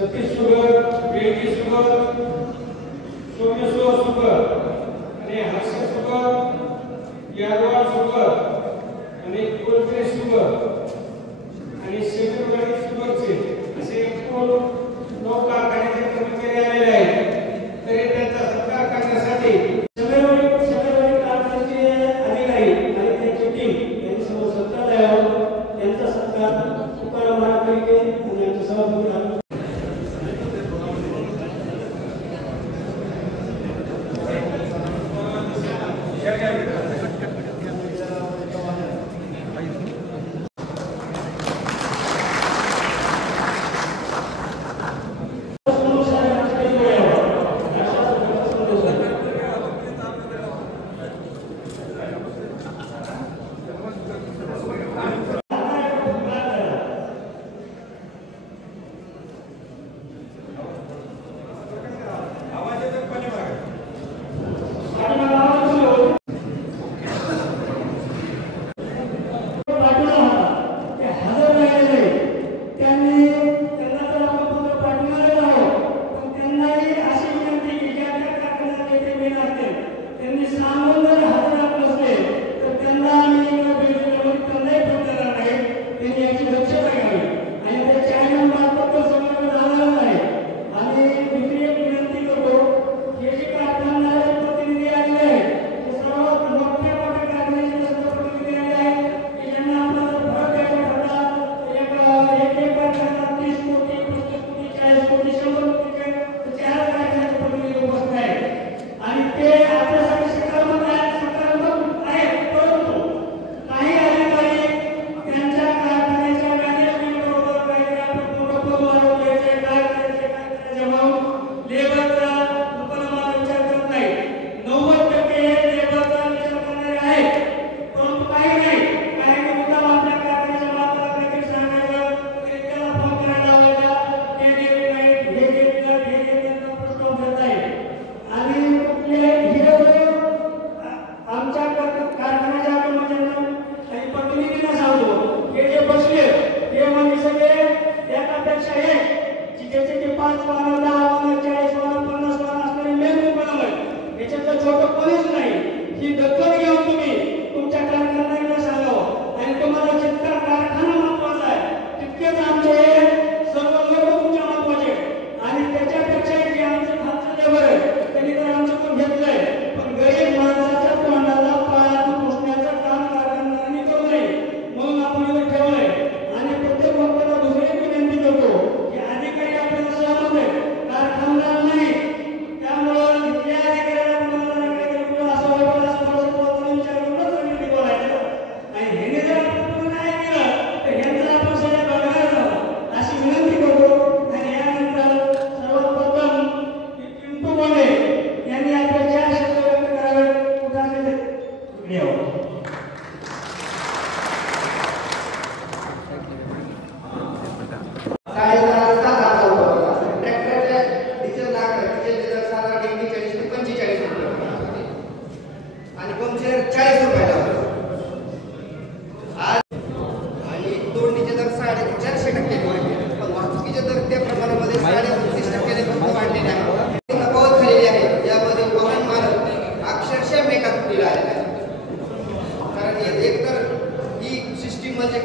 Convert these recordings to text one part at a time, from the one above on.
Satish Sugar, Velgi Sugar, Someshwar Sugar आणि Harsh sugar, यादवाड sugar आणि कोलकरे sugar आणि शेतकरी शुगरचे असे एकूण 9 कारखान्याचे कर्मचारी आलेले आहेत. तरी त्यांचा सत्कार करण्यासाठी सगळे कारखान्याचे अधिकारी आणि त्यांची टीम यांनी समोर सत्कार द्यावा. त्यांचा सत्कार तुकाराम महाराज आणि यांच्या सहभागी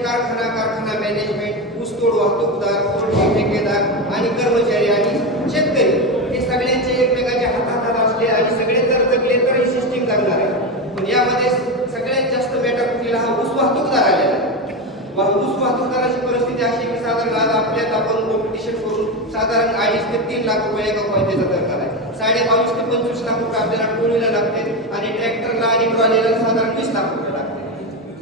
कारखाना मॅनेजमेंट, ऊसतोड वाहतूकदार, ठेकेदार आणि कर्मचारी आणि शेतकरी हे सगळ्यांचे एकमेकांच्या हातात असले आणि सगळे जर जगले तर ही सिस्टीम जगणार आहे. पण यामध्ये सगळ्यात जास्त मेटाकुटीला हा ऊस वाहतूकदार आलेला आहे. ऊस वाहतूकदाराची परिस्थिती अशी की साधारण आज आपल्यात आपण कॉम्पिटिशन करून साधारण 2.5 ते 3 लाख रुपये एका क्वांटिटीचा दर आहे. 22.5 ते 25 लाख रुपये आपल्याला टोळीला लागते आणि ट्रॅक्टरला आणि ट्रॉलीला साधारण 20 लाख रुपये लागते.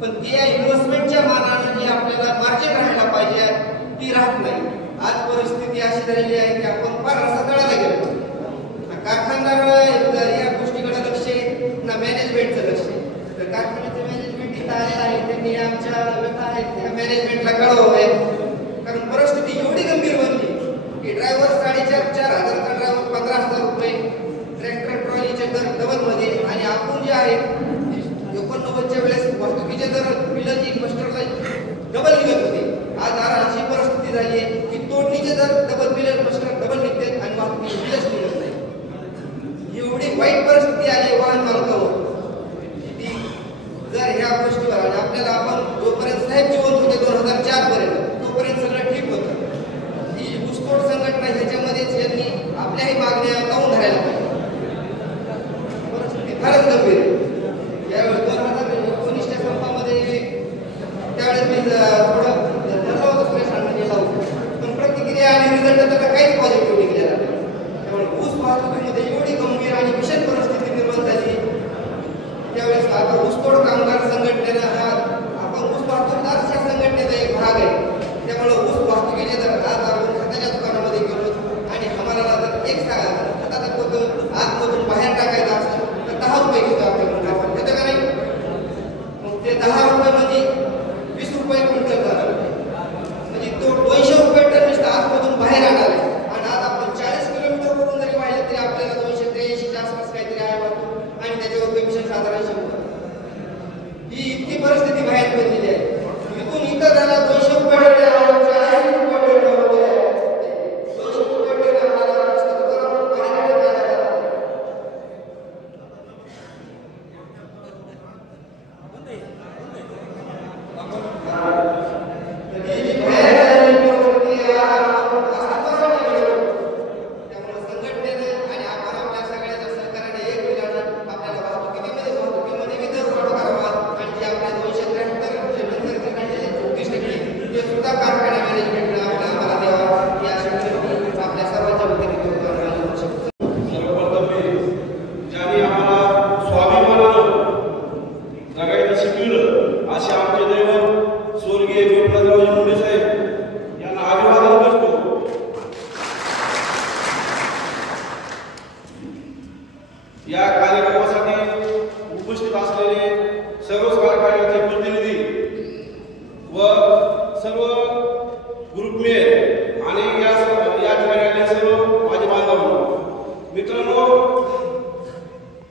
पण त्या इन्व्हेस्टमेंटच्या मानाने जे आपल्याला मार्जिन राहायला पाहिजे ती राहत नाही. आज परिस्थिती अशी झालेली आहे की आपण फार रसातळाला गेलो. कारखानदार या गोष्टीकडे लक्ष ना मॅनेजमेंटचं लक्ष. तर कारखान्याचं मॅनेजमेंट इथं आलेलं आहे, त्यांनी आमच्या व्यथा आहेत त्या मॅनेजमेंटला कळवावं. कारण परिस्थिती एवढी गंभीर बनली की ड्रायव्हर 4,500-4,000चा ड्रायव्हर 15,000 रुपये, ट्रॅक्टर ट्रॉलीचे दर डबलमध्ये आणि आपण जे आहे 89च्या वेळेस वाहतुकीचे दर बिलाची इन्व्हेस्टरला डबल निघत होते. आज अशी परिस्थिती झाली आहे की तोडणीचे दर डबल बिल इन्व्हेस्टर रिझल्ट त्याचा काहीच पॉझिटिव्ह निघालेला नाही. त्यामुळे ऊस वाहतुकीमध्ये एवढी गंभीर आणि भीषण परिस्थिती निर्माण झाली. त्यावेळेस आता ऊसतोड कामगार संघटनेला हा आपण ऊस वाहतूकदारच्या संघटनेचा एक भाग आहे. त्यामुळे ऊस वाहतुकीचे जर आज आपण खताच्या दुकानामध्ये गेलो आणि आम्हाला जर एक खताचा पोत आतमधून बाहेर टाकायचा असेल तर 10 रुपये घेतो आपण घेतो का नाही. मग ते 10 रुपये म्हणजे 20 रुपये क्विंटल झालं. म्हणजे तो 200 रुपये टन नुसतं आतमधून बाहेर आणार आहे. आणि आज आपण 40 किलोमीटर वरून जरी पाहिलं तरी आपल्याला 283च्या आसपास काहीतरी आहे वाहतूक आणि त्याच्यावर कमिशन साधारण 100. ही इतकी परिस्थिती बाहेर पडलेली आहे. इथून इथं झाला 200 रुपये टन 40 रुपये टन वगैरे आहे. 200 रुपये टन आम्हाला नुसतं दुकानावरून बाहेर टाकायला लागतं. या कार्यक्रमासाठी उपस्थित असलेले सर्व कारखान्याचे प्रतिनिधी व सर्व ग्रुपमेट आणि या ठिकाणी सर्व माझे बांधव मित्रांनो,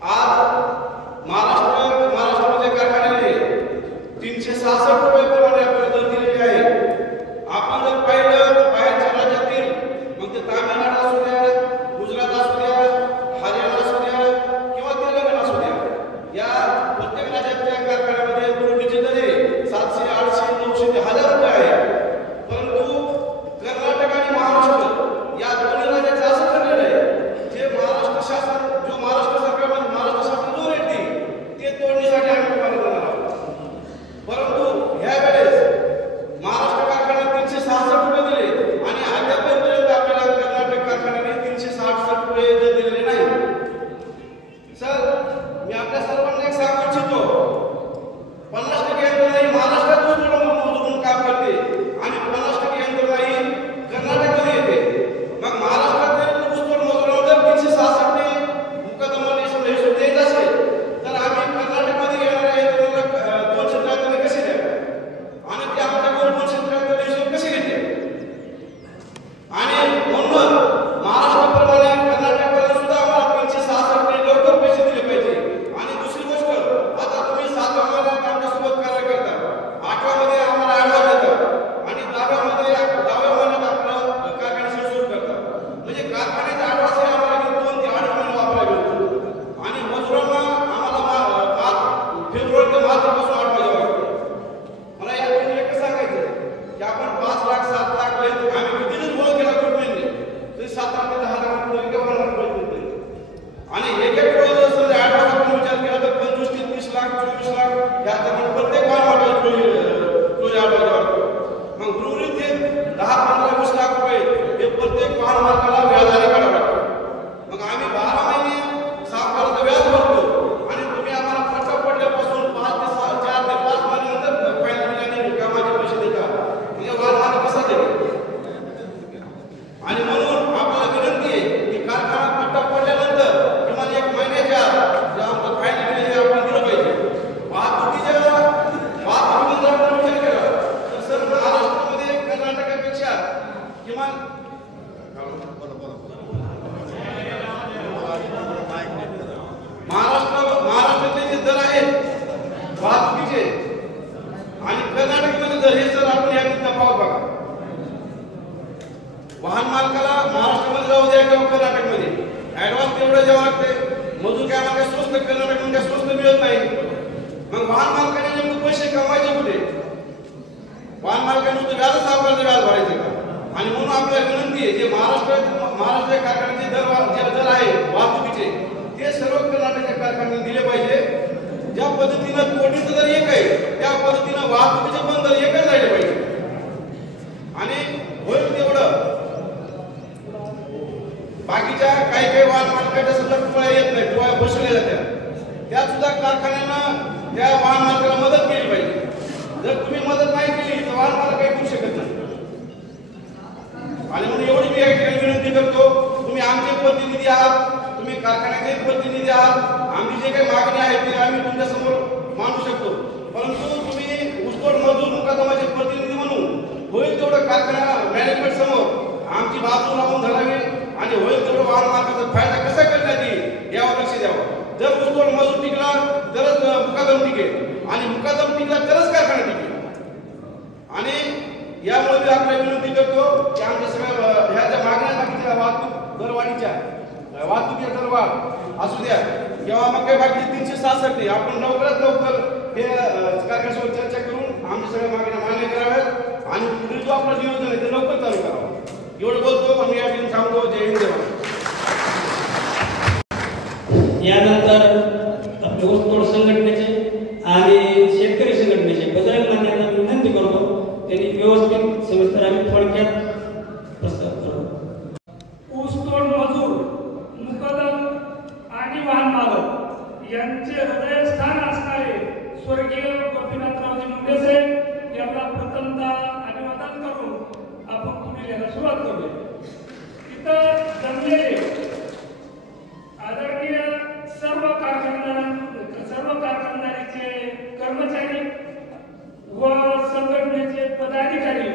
आज महाराष्ट्राच्या कारखान्याने 366 रुपये प्रमाणे आपल्याला दर दिलेले आहे. आपण जर पाहिलं तर बाहेरच्या राज्यातील मग ते तामिळनाडू असू द्या, गुजरात असू द्या, हरियाणा असू द्या किंवा तेलंगणा असू द्या, या प्रत्येक राज्याच्या कारखान्यामध्ये तोडणीचे दरे 700, 800, 900 ते 1000 रुपये आहे. परंतु कर्नाटक आणि महाराष्ट्र या दोन्ही राज्याचं असं ठरलेलं आहे, जे महाराष्ट्र शासन जो महाराष्ट्र सरकारमध्ये महाराष्ट्र शासन जो रेट देईल ते तोडणीसाठी आम्ही तुम्हाला देणार आहोत. परंतु ह्या वेळेस महाराष्ट्र कारखान्यात 366 रुपये दिले आणि अद्यापर्यंत आपल्याला कर्नाटक कारखान्याने 360 रुपये दर दिलेले नाही. सर, मी आपल्या सर्वांना एक सांगू इच्छितो, 50% यंत्रणा ही महाराष्ट्रात मजूर काम करते आणि 50% यंत्रणा ही कर्नाटकमध्ये येते. मग महाराष्ट्रातील ऊसतोड मजुरांना जर 366 ने मुकदमा हिशोब द्यायचा असेल तर आम्ही कर्नाटकमध्ये येणाऱ्या यंत्रणेला 273 कसे द्या आणि ते आमच्याकडून 273 हिशोब कसे घेते. आणि म्हणून महाराष्ट्राप्रमाणे कर्नाटकमध्ये सुद्धा आम्हाला 366 ने लवकर पैसे दिले पाहिजे. आणि दुसरी गोष्ट, आता तुम्ही 7व्या महिन्यात आमच्यासोबत करार करता, 8व्या मध्ये आम्हाला ऍडव्हान्स देतात आणि 10व्या महिन्यात आपलं कारखान्याचं सुरू करतात. म्हणजे कारखान्याचा ऍडव्हान्स हे आम्हाला 2 ते 8 महिने वापरायला मिळतो आणि मजुरांना आम्हाला फेब्रुवारी ते मार्चपासून ऍडव्हान्स द्यावा लागतो. मला यावेळी एक सांगायचं की आपण 5 लाख 7 लाख आम्ही किती गोळ केला गव्हर्नमेंटने तरी 7 लाख ते 10 लाख रुपये आणि एक वेळेस जर ऍडव्हान्स आपण विचार केला तर 25 ते 30 लाख 24 लाख या दरम्यान प्रत्येक वाहनाला क्लोज ऍडव्हान्स वाढतो. मग उर्वरित ते 10, 15, 20 लाख रुपये हे प्रत्येक वाहन मालकाला व्याजाने काढावं लागतं. मग आम्ही 12 महिने सावकाराचं व्याज भरतो आणि तुम्ही आम्हाला फटका पडल्यापासून 4 ते 5 महिन्यानंतर फायनल कामाचे पैसे देता. म्हणजे वाहन मालक कसा देईल. आणि म्हणून आपल्याला विनंती आहे की कारखाना फटका पडल्यानंतर किमान 1 महिन्याच्या जे आमचं फायनल बिल हे आपण दिलं पाहिजे. वाहतुकीचा जर आपण विचार केला तर सर महाराष्ट्रामध्ये कर्नाटकापेक्षा किमान महाराष्ट्रातले जे दर आहेत वाहतुकीचे आणि कर्नाटकमध्ये दर हे सर आपण यात तफावत बघा. वाहन मालकाला महाराष्ट्रामध्ये जाऊ द्या किंवा कर्नाटकमध्ये ऍडव्हान्स तेवढं द्यावं लागते. मजूर काय मला स्वस्त कर्नाटकमध्ये स्वस्त मिळत नाही. मग वाहन मालकाने नेमकं पैसे कमवायचे कुठे. वाहन मालकाने नुसतं व्याज सावकाराचं व्याज भरायचे का. आणि म्हणून आपल्याला विनंती आहे जे महाराष्ट्र कारखान्याचे दर आहे वाहतुकीचे ते सर्व कर्नाटकच्या कारखान्याने दिले पाहिजे. ज्या पद्धतीनं तोडणीचं दर एक आहे त्या पद्धतीनं वाहतुकीचे पण दर एकच राहिले पाहिजे. आणि होईल तेवढं बाकीच्या काही वाहन मालकाच्या सुद्धा टोळ्या येत नाही, टोळ्या बसवल्या जातात, त्या सुद्धा कारखान्यानं त्या वाहन मालकाला मदत केली पाहिजे. जर तुम्ही मदत नाही केली तर वाहन मालक काही करू शकत नाही. आणि म्हणून एवढी मी या ठिकाणी विनंती करतो, तुम्ही आमचे प्रतिनिधी आहात, तुम्ही कारखान्याचे प्रतिनिधी आहात, आमची जे काही मागणी आहे ती आम्ही तुमच्या समोर मांडू शकतो, परंतु तुम्ही ऊसतोड मजूर मुकादमाचे प्रतिनिधी म्हणून होईल तेवढं कारखाना मॅनेजमेंट समोर आमची बाजू लावून धरावी आणि होईल तेवढं वाहन मालकाचा फायदा कसा करण्यात येईल यावर लक्ष द्यावं. जर ऊसतोड मजूर टिकला तरच मुकादम टिकेल आणि मुकादम टिकला तरच कारखाना टिकेल. आणि यामुळे मी आपल्याला विनंती करतो की आमच्या सगळ्या ह्या ज्या मागण्या बाकीच्या वाहतूक दरवाढीच्या वाहतुकीचा दरवाढ असू द्या किंवा मग काही बाकीचे 366 आपण लवकरात लवकर हे कारखान्यासोबत चर्चा करून आमच्या सगळ्या मागण्या मान्य कराव्यात आणि पुढील जो आपला नियोजन आहे ते लवकर चालू करावं. एवढं बोलतो आणि या ठिकाणी सांगतो. जय हिंद. यानंतर आपले ऊसतोड संघटनेचे आणि शेतकरी संघटनेचे बजरंग मान्यांना विनंती करतो त्यांनी व्यवस्थित सविस्तर आम्ही थोडक्यात प्रस्ताव करू. ऊसतोड मजूर मुकादम आणि वाहन मालक यांचे हृदयस्थान असणारे स्वर्गीय गोपीनाथरावजी मुंडे साहेब यांना प्रथमतः अभिवादन करून आपण पुढे लिहायला सुरुवात करूया. इथं जमलेले आदरणीय सर्व कारखानदारीचे कर्मचारी व संघटनेचे पदाधिकारी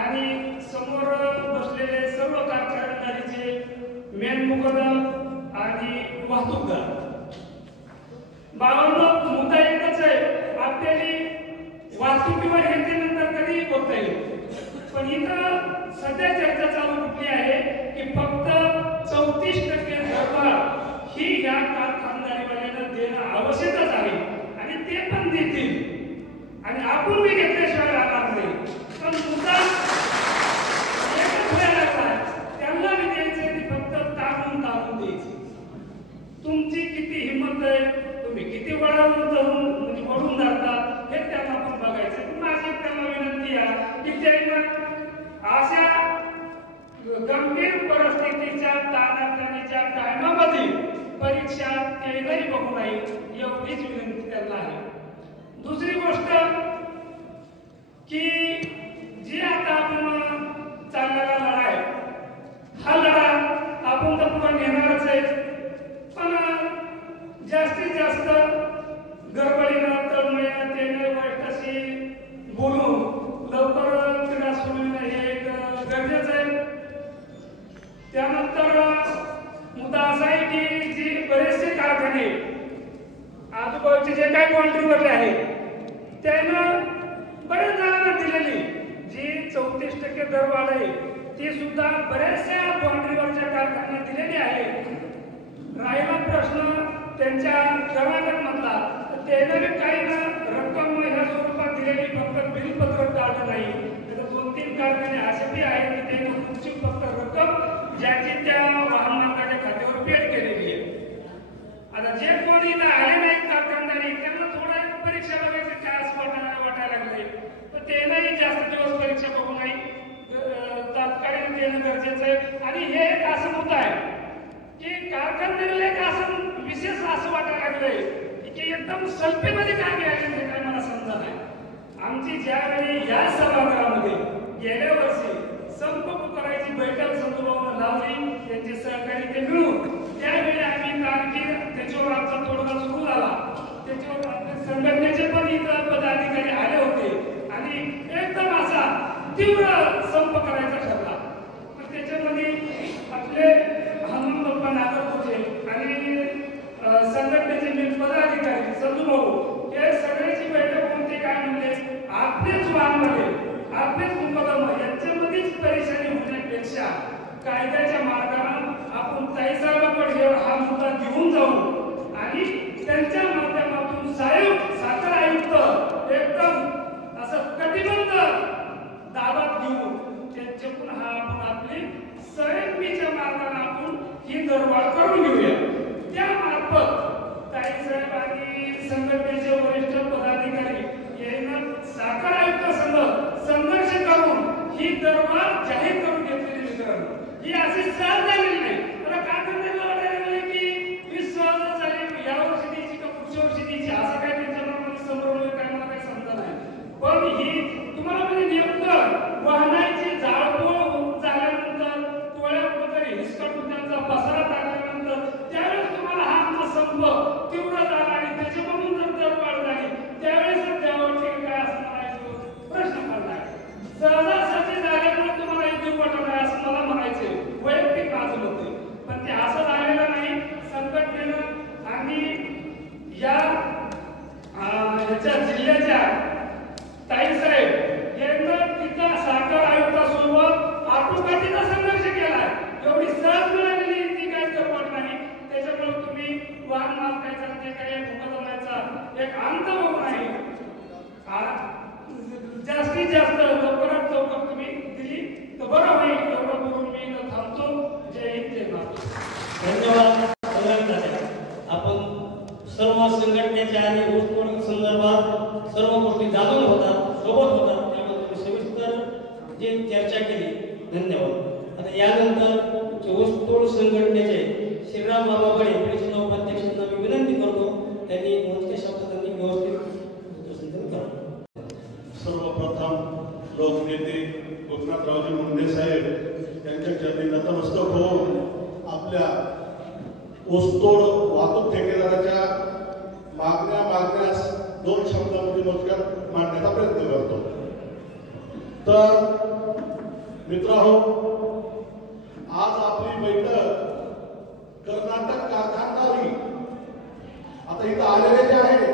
आणि समोर बसलेले सर्व कारखानदारीचे मेन मुकदम आणि वाहतूकदार. बाबांनो मुद्दा एकच आहे, आपल्याला वाहतुकीवर घेतल्यानंतर कधीही बोलता येईल, पण इथं सध्या चर्चा चालू कुठली आहे की फक्त 34% भरपाई ही या कारखानदारीवाल्यांना देणं आवश्यकच आहे आणि ते पण देतील आणि आपण बी घेतल्याशिवाय राहणार नाही. पण मुद्दा एकच व्हायला लागला, त्यांना बी द्यायचं ते फक्त ताणून द्यायचं. तुमची किती हिंमत आहे, तुम्ही किती वळून धरता हे त्यांना पण बघायचं. माझी त्यांना विनंती आहे की त्यांना अशा गंभीर परिस्थितीच्या ताणाताणीच्या टायमामध्ये परीक्षा केल्याही बघू नये एवढीच विनंती त्यांना आहे. दुसरी गोष्ट की जी आता आपण चाललेला लढा आहे, हा लढा आपण तर पुढे नेणारच आहे, पण जास्तीत जास्त गडबडीनं तळमळीनं तेने वाईटाशी बोलून लवकर क्रीडा सोडविणं हे एक गरजेचं आहे. त्यानंतर मुद्दा असा आहे की जी बरेचसे कारखाने आजूबाजूचे जे काही बाउंड्रीवरले आहेत त्यानं बऱ्याच जणांना दिलेली जी 34% दरवाढ आहे ती सुद्धा बऱ्याचशा बाउंड्रीवरच्या कारखान्यांना दिलेली आहे. राहिला प्रश्न त्यांच्या कर्नाटक मधला, तर त्याने काही ना रक्कम ह्या स्वरूपात दिलेली फक्त बिलपत्रक काढलं नाही. त्याचं 2-3 कारखाने असे बी आहेत की त्यांनी तुमची फक्त रक्कम ज्याची त्या वाहन मालकाच्या खात्यावर पेड केलेली आहे. आता जे कोणी इथं आले नाहीत कारखानदारी त्यांना थोडा परीक्षा बघायचं काय असं वाटायला लागले, तर त्यांनाही जास्त दिवस परीक्षा बघू नाही, तात्काळ देणं गरजेचं आहे. आणि हे एक असं मुद्दा आहे की कारखानदारीला एक असं विशेष असं वाटायला लागलंय की एकदम सल्फेमध्ये काय मिळाले ते काय मला समजा नाही. आमची ज्यावेळी या सभागृहामध्ये गेल्या वर्षी संप करायची बैठक संदर्भात लावली, त्यांचे सहकारी ते मिळून त्यावेळी आम्ही आणखी त्याच्यावर आमचा तोडगा सुरू झाला. त्याच्यावर संघटनेचे पण इतर पदाधिकारी आले होते आणि एकदम असा तीव्र संप करायचा ठरला. पण त्याच्यामध्ये आपले हनुमान बाप्पा नागरगोजे आणि संघटनेचे पदाधिकारी संजू भाऊ हे सगळ्याची बैठक होऊन ते काय म्हणले, आपलेच वाहनवाले आपलेच मुकदम यांच्यामध्येच परेशानी होण्यापेक्षा कायद्याच्या मार्गाने आपण ताईसाहेबांकडे हा मुद्दा घेऊन जाऊ आणि त्यांच्या माध्यमातून साखर आयुक्त एकदम असं कटिबद्ध दाबात घेऊन त्यांच्याकडून हा आपण आपली संयमीच्या मार्गाने आपण ही दरवाढ करून घेऊया. त्या मार्फत ताईसाहेब आणि संघटनेचे वरिष्ठ पदाधिकारी यांना साखर आयुक्त संघर्ष करून ही दरवाढ जाहीर करून घेतलेली मित्रांनो, ही अशी सहज झालेली नाही. धन्यवाद बजरंग दादा. आपण सर्व संघटनेच्या आणि ऊसतोड संदर्भात सर्व गोष्टी जाणून होतात, सोबत होतात, त्यामुळे तुम्ही सविस्तर जी चर्चा केली. धन्यवाद. आता यानंतर ऊसतोड संघटनेचे श्रीराम बाबा बडे परिषद उपाध्यक्षांना मी विनंती करतो त्यांनी मोजक्या शब्दात त्यांनी व्यवस्थित सूत्रसंचालन करावं. सर्वप्रथम लोकनेते गोपीनाथरावजी मुंडे साहेब यांच्या चरणी नतमस्तक होऊन आपल्या ऊसतोड वाहतूक ठेकेदाराच्या मागण्यास 2 शब्दांमध्ये मोजक्यात मांडण्याचा प्रयत्न करतो. तर मित्रांनो, आज आपली बैठक कर्नाटक कारखानदारी आता इथं आलेले जे आहेत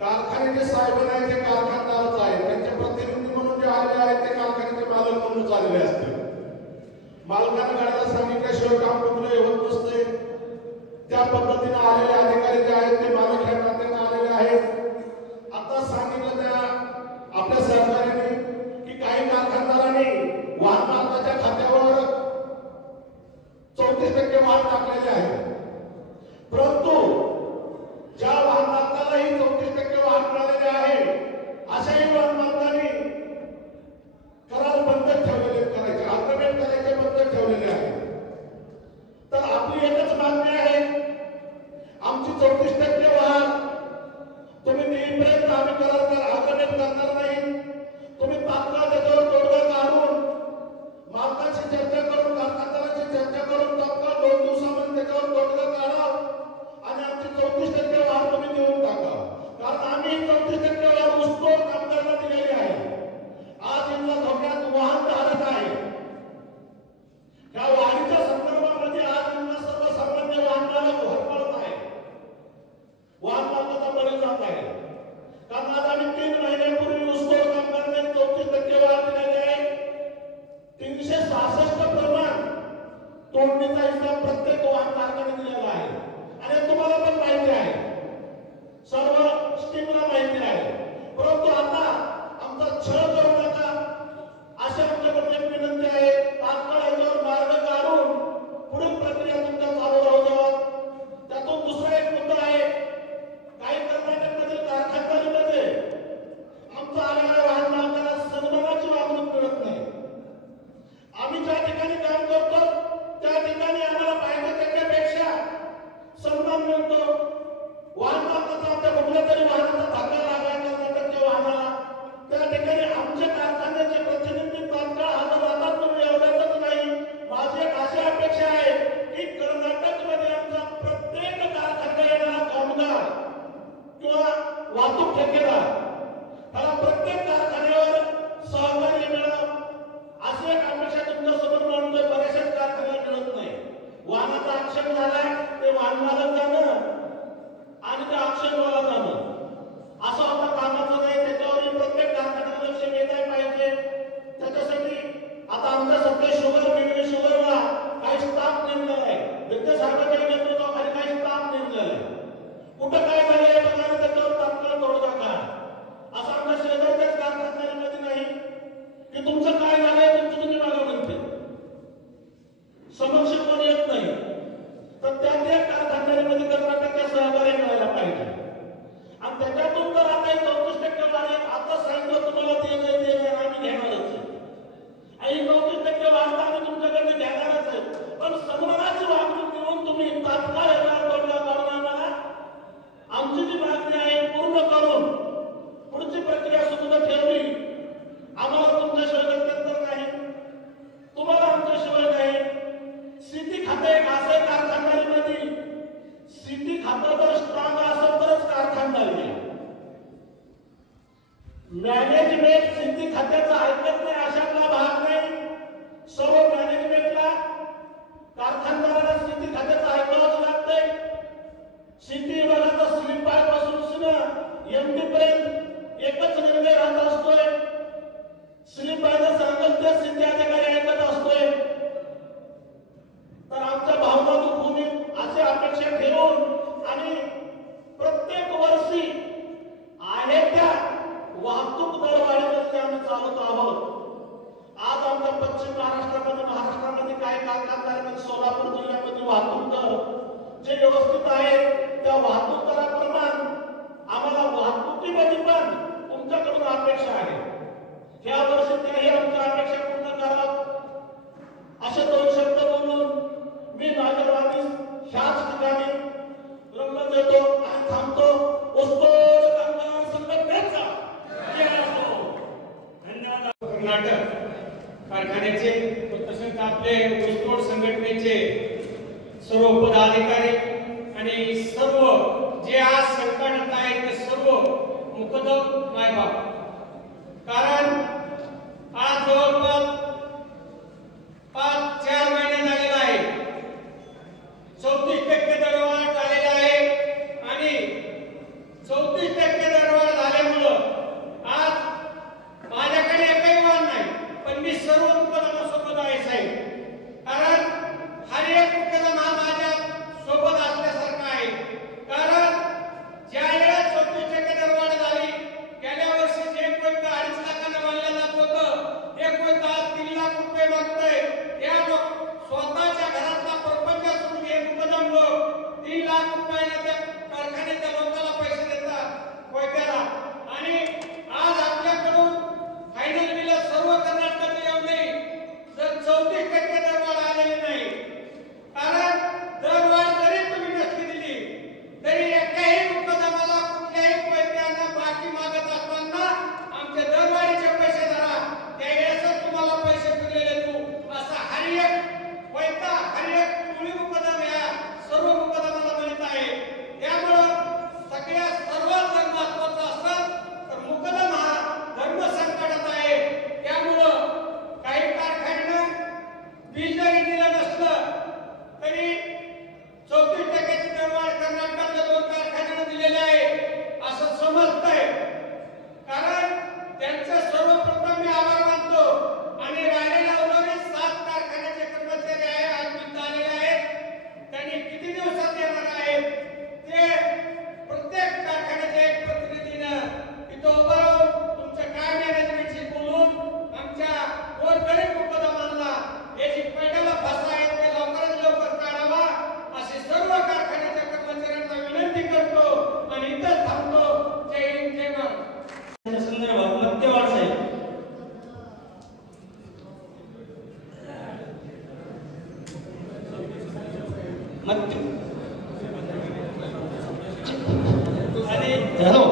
कारखाने जे साहेब आहेत ते कारखानदारच आहेत, त्यांचे प्रतिनिधी म्हणून जे आलेले आहेत ते कारखान्याचे मालक म्हणूनच आलेले असतील. मालकाने गाड्याला सांगितल्याशिवाय काम कुठलंही होत नसते. त्या पद्धतीने आलेले अधिकारी जे आहेत ते मालक ह्या नात्याने आलेले आहेत. आता सांगितलं त्या आपल्या सरकारने की काही कारखानदारांनी वाहन मालकाच्या खात्यावर 34% वाढ टाकलेली आहे. परंतु ज्या वाहन मालकालाही 34% वाढ मिळालेली आहे अशाही वाहन मालकांनी करार बंद ठेवलेले करायचे, अग्रमेट करायचे बंद ठेवलेले आहे. तर आपली एकच मागणी आहे, आमची 34% वाढ तुम्ही नेईपर्यंत आम्ही करार अग्रमेट करणार नाही. तुम्ही तात्काळ त्याच्यावर तोडगा काढून मालकाशी चर्चा करून कारखानदाराशी चर्चा करून तात्काळ 2 दिवसामध्ये त्याच्यावर तोडगा काढा आणि आमची 34% वाढ तुम्ही देऊन टाका. कारण आम्ही 34% वाढ ऊसतोड कामगारांना दिलेली आहे. आज इंद्र धोक्यात वाहन धारक आहे. या वाढीच्या संदर्भामध्ये आज इंद्र सर्वसामान्य वाहनधारक हरपळत आहे, वाहन मालकाचा बळी जात आहे. कारण आज आम्ही 3 महिन्यापूर्वी ऊसतोड कामगारांना 34% वाढ दिलेली आहे. 366 प्रमाण तोडणीचा हिसाब प्रत्येक वाहन कारखान्याने दिलेला आहे आणि तुम्हाला पण माहिती आहे, सर्व स्टीमला माहिती आहे. परंतु आता आमचा छळ करू नका अशी आमच्याकडून एक विनंती आहे. तात्काळ याच्यावर मार्ग काढून पुढील प्रक्रिया तुमच्या चालू राहू द्यावा. त्यातून दुसरा एक मुद्दा आहे, काही कर्नाटकमधील कारखानदारीमध्ये आमचा आलेल्या वाहन मालकाला सन्मानाची वागणूक मिळत नाही. आम्ही ज्या ठिकाणी काम करतो त्या ठिकाणी आम्हाला पाहिजे त्याच्यापेक्षा सन्मान मिळतो. वाहन मालकाचा आमच्या कुठल्या तरी वाहनाचा धक्का लागला कर्नाटकच्या वाहनाला, त्या ठिकाणी आमच्या कारखान्याचे प्रतिनिधी तात्काळ हजर राहतात. तुम्ही एवढ्याच नाही, माझी एक अशी अपेक्षा आहे की कर्नाटकमध्ये आमचा प्रत्येक कारखान्यात येणारा कामगार किंवा वाहतूक ठेकेदार त्याला प्रत्येक कारखान्यावर सहकार्य मिळावं अशी एक अपेक्षा तुमच्या समोर मांडतोय. बऱ्याचशाच कारखान्याला मिळत नाही. वाहनाचा आक्षेप झाला ते वाहन मालक जाणं आणि त्या आक्षेपवाला जाणं असं आपलं कामाचं नाही. त्याच्यावर प्रत्येक कारखान्याला लक्ष देता पाहिजे. त्याच्यासाठी आता आमच्या सध्या शुगर शुगरला काही स्टाफ नेमलेला आहे. विद्यासाहेबांच्या नेतृत्वाखाली काही स्टाफ नेमलेला आहे. कुठं काय झालं हे बघा आणि त्याच्यावर तात्काळ तोडगा काढा. असं आमच्या शेजारच्याच कारखान्यामध्ये नाही की तुमचं काय झालंय तुमचं तुम्ही मला म्हणते समक्ष कोण येत नाही. तर त्या कारखान्यामध्ये कर्नाटकच्या सहकार्य मिळायला पाहिजे. आणि त्याच्यातून जर आता 34% वाढ आता सांगितलं तुम्हाला ते आम्ही घेणारच आणि 34% वाढ आम्ही तुमच्याकडे घेणारच आहे. पण सन्मानाची वागणूक देऊन तुम्ही तात्काळ याला तोडगा काढून आम्हाला आमची जी मागणी आहे पूर्ण करून पुढची प्रक्रिया सुरू ठेवली. आम्हाला तुमच्याशिवाय गत्यंतर नाही, तुम्हाला आमच्याशिवाय नाही. सिटी खातं एक असं कारखानदारीमध्ये, सिटी खातं जर स्ट्रॉंग असेल तरच कारखानदारी आहे. मॅनेजमेंट सिटी खात्याचं ऐकत नाही अशातला भाग नाही. सर्व मॅनेजमेंटला कारखानदाराला सिटी खात्याचं ऐकावंच लागतंय. कारण सोलापूर जिल्ह्यामध्ये वाहतूक दर जे व्यवस्थित आहे त्या वाहतूक दराप्रमाणे आम्हाला वाहतुकीमध्ये पण तुमच्याकडून अपेक्षा आहे. या वर्षी त्याही आमच्या अपेक्षा पूर्ण करावं असे 2 शब्द बोलून मी माझ्या वाणीस ह्याच ठिकाणी रंग देतो आणि थांबतो. ऊसतोड कामगार संघटनेचा धन्यवाद. कर्नाटक कारखान्याचे तसेच आपले ऊसतोड संघटनेचे सर्व पदाधिकारी आणि सर्व जे आज संकटात आहेत ते सर्व मुकदम मायबाप. कारण आज जवळपास 5-4 महिने झालेला आहे. 34% दरवाढ झालेला आहे आणि 34% दरवाढ झाल्यामुळं आज माझ्याकडे एकही वाहन नाही, पण मी सर्व मुकदमासोबत आहे साहेब. कारण हर एक मुकदम हा माझ्या सोबत असल्यासारखा आहे. कारण ज्या वेळेला 34% दरवाढ झाली, गेल्या वर्षी जे कोण 2.5 लाखानं बांधलं जात होतं ते कोण 3 लाख रुपये मागतंय. त्या स्वतःच्या घरातला प्रपंच सोडून हे मुकदम लोक 3 लाख रुपयाने त्या कारखान्याच्या लोकांना पैसे देतात कोयत्याला. आणि आज आपल्याकडून फायनल बिल सर्व कर्नाटकात येऊ नये जर 34% दरवाढ आलेली नाही. कारण दरवाढ जरी तुम्ही नसली दिली तरी एकाही मुकदमाला कुठल्याही कोयत्यानं बाकी मागत असताना आमच्या दरवाढीचे पैसे धरा, त्यावेळेस तुम्हाला पैसे फिरलेले तू असा हर एक कोयता हर एक टोळी मुकदम या सर्व मुकदमाला मिळत आहे. त्यामुळं सगळ्यात सर्वात जर महत्वाचं असेल तर मुकदम हा धर्म संकटात आहे. त्यामुळं काही कारखान्यानं बिल जरी दिलं नसलं तरी 34% दरवाढ कर्नाटकातल्या 2 कारखान्यांना दिलेले आहे असं समजतंय. कारण त्यांचं सर्वप्रथम मी आभार मानतो. आणि राहिलेल्या उर्वरित 7 कारखान्याचे कर्मचारी आहे आज बिल आलेले आहेत. त्यांनी किती दिवसात येणार आहेत ते प्रत्येक कारखान्याच्या एक प्रतिनिधीनं तिथं उभं राहून तुमच्या काय मॅनेजमेंटशी बोलून आमच्या गोरगरीब मुकदमांना हे जी पैशाला फसा आहे ते लवकरात लवकर काढावा अशी सर्व कारखान्याच्या कर्मचाऱ्यांना विनंती करतो आणि इथं थांबतो. जय हिंद जय महाराष्ट्र. त्या संदर्भात मध्यवाढ साहेब. मध्य आणि हॅलो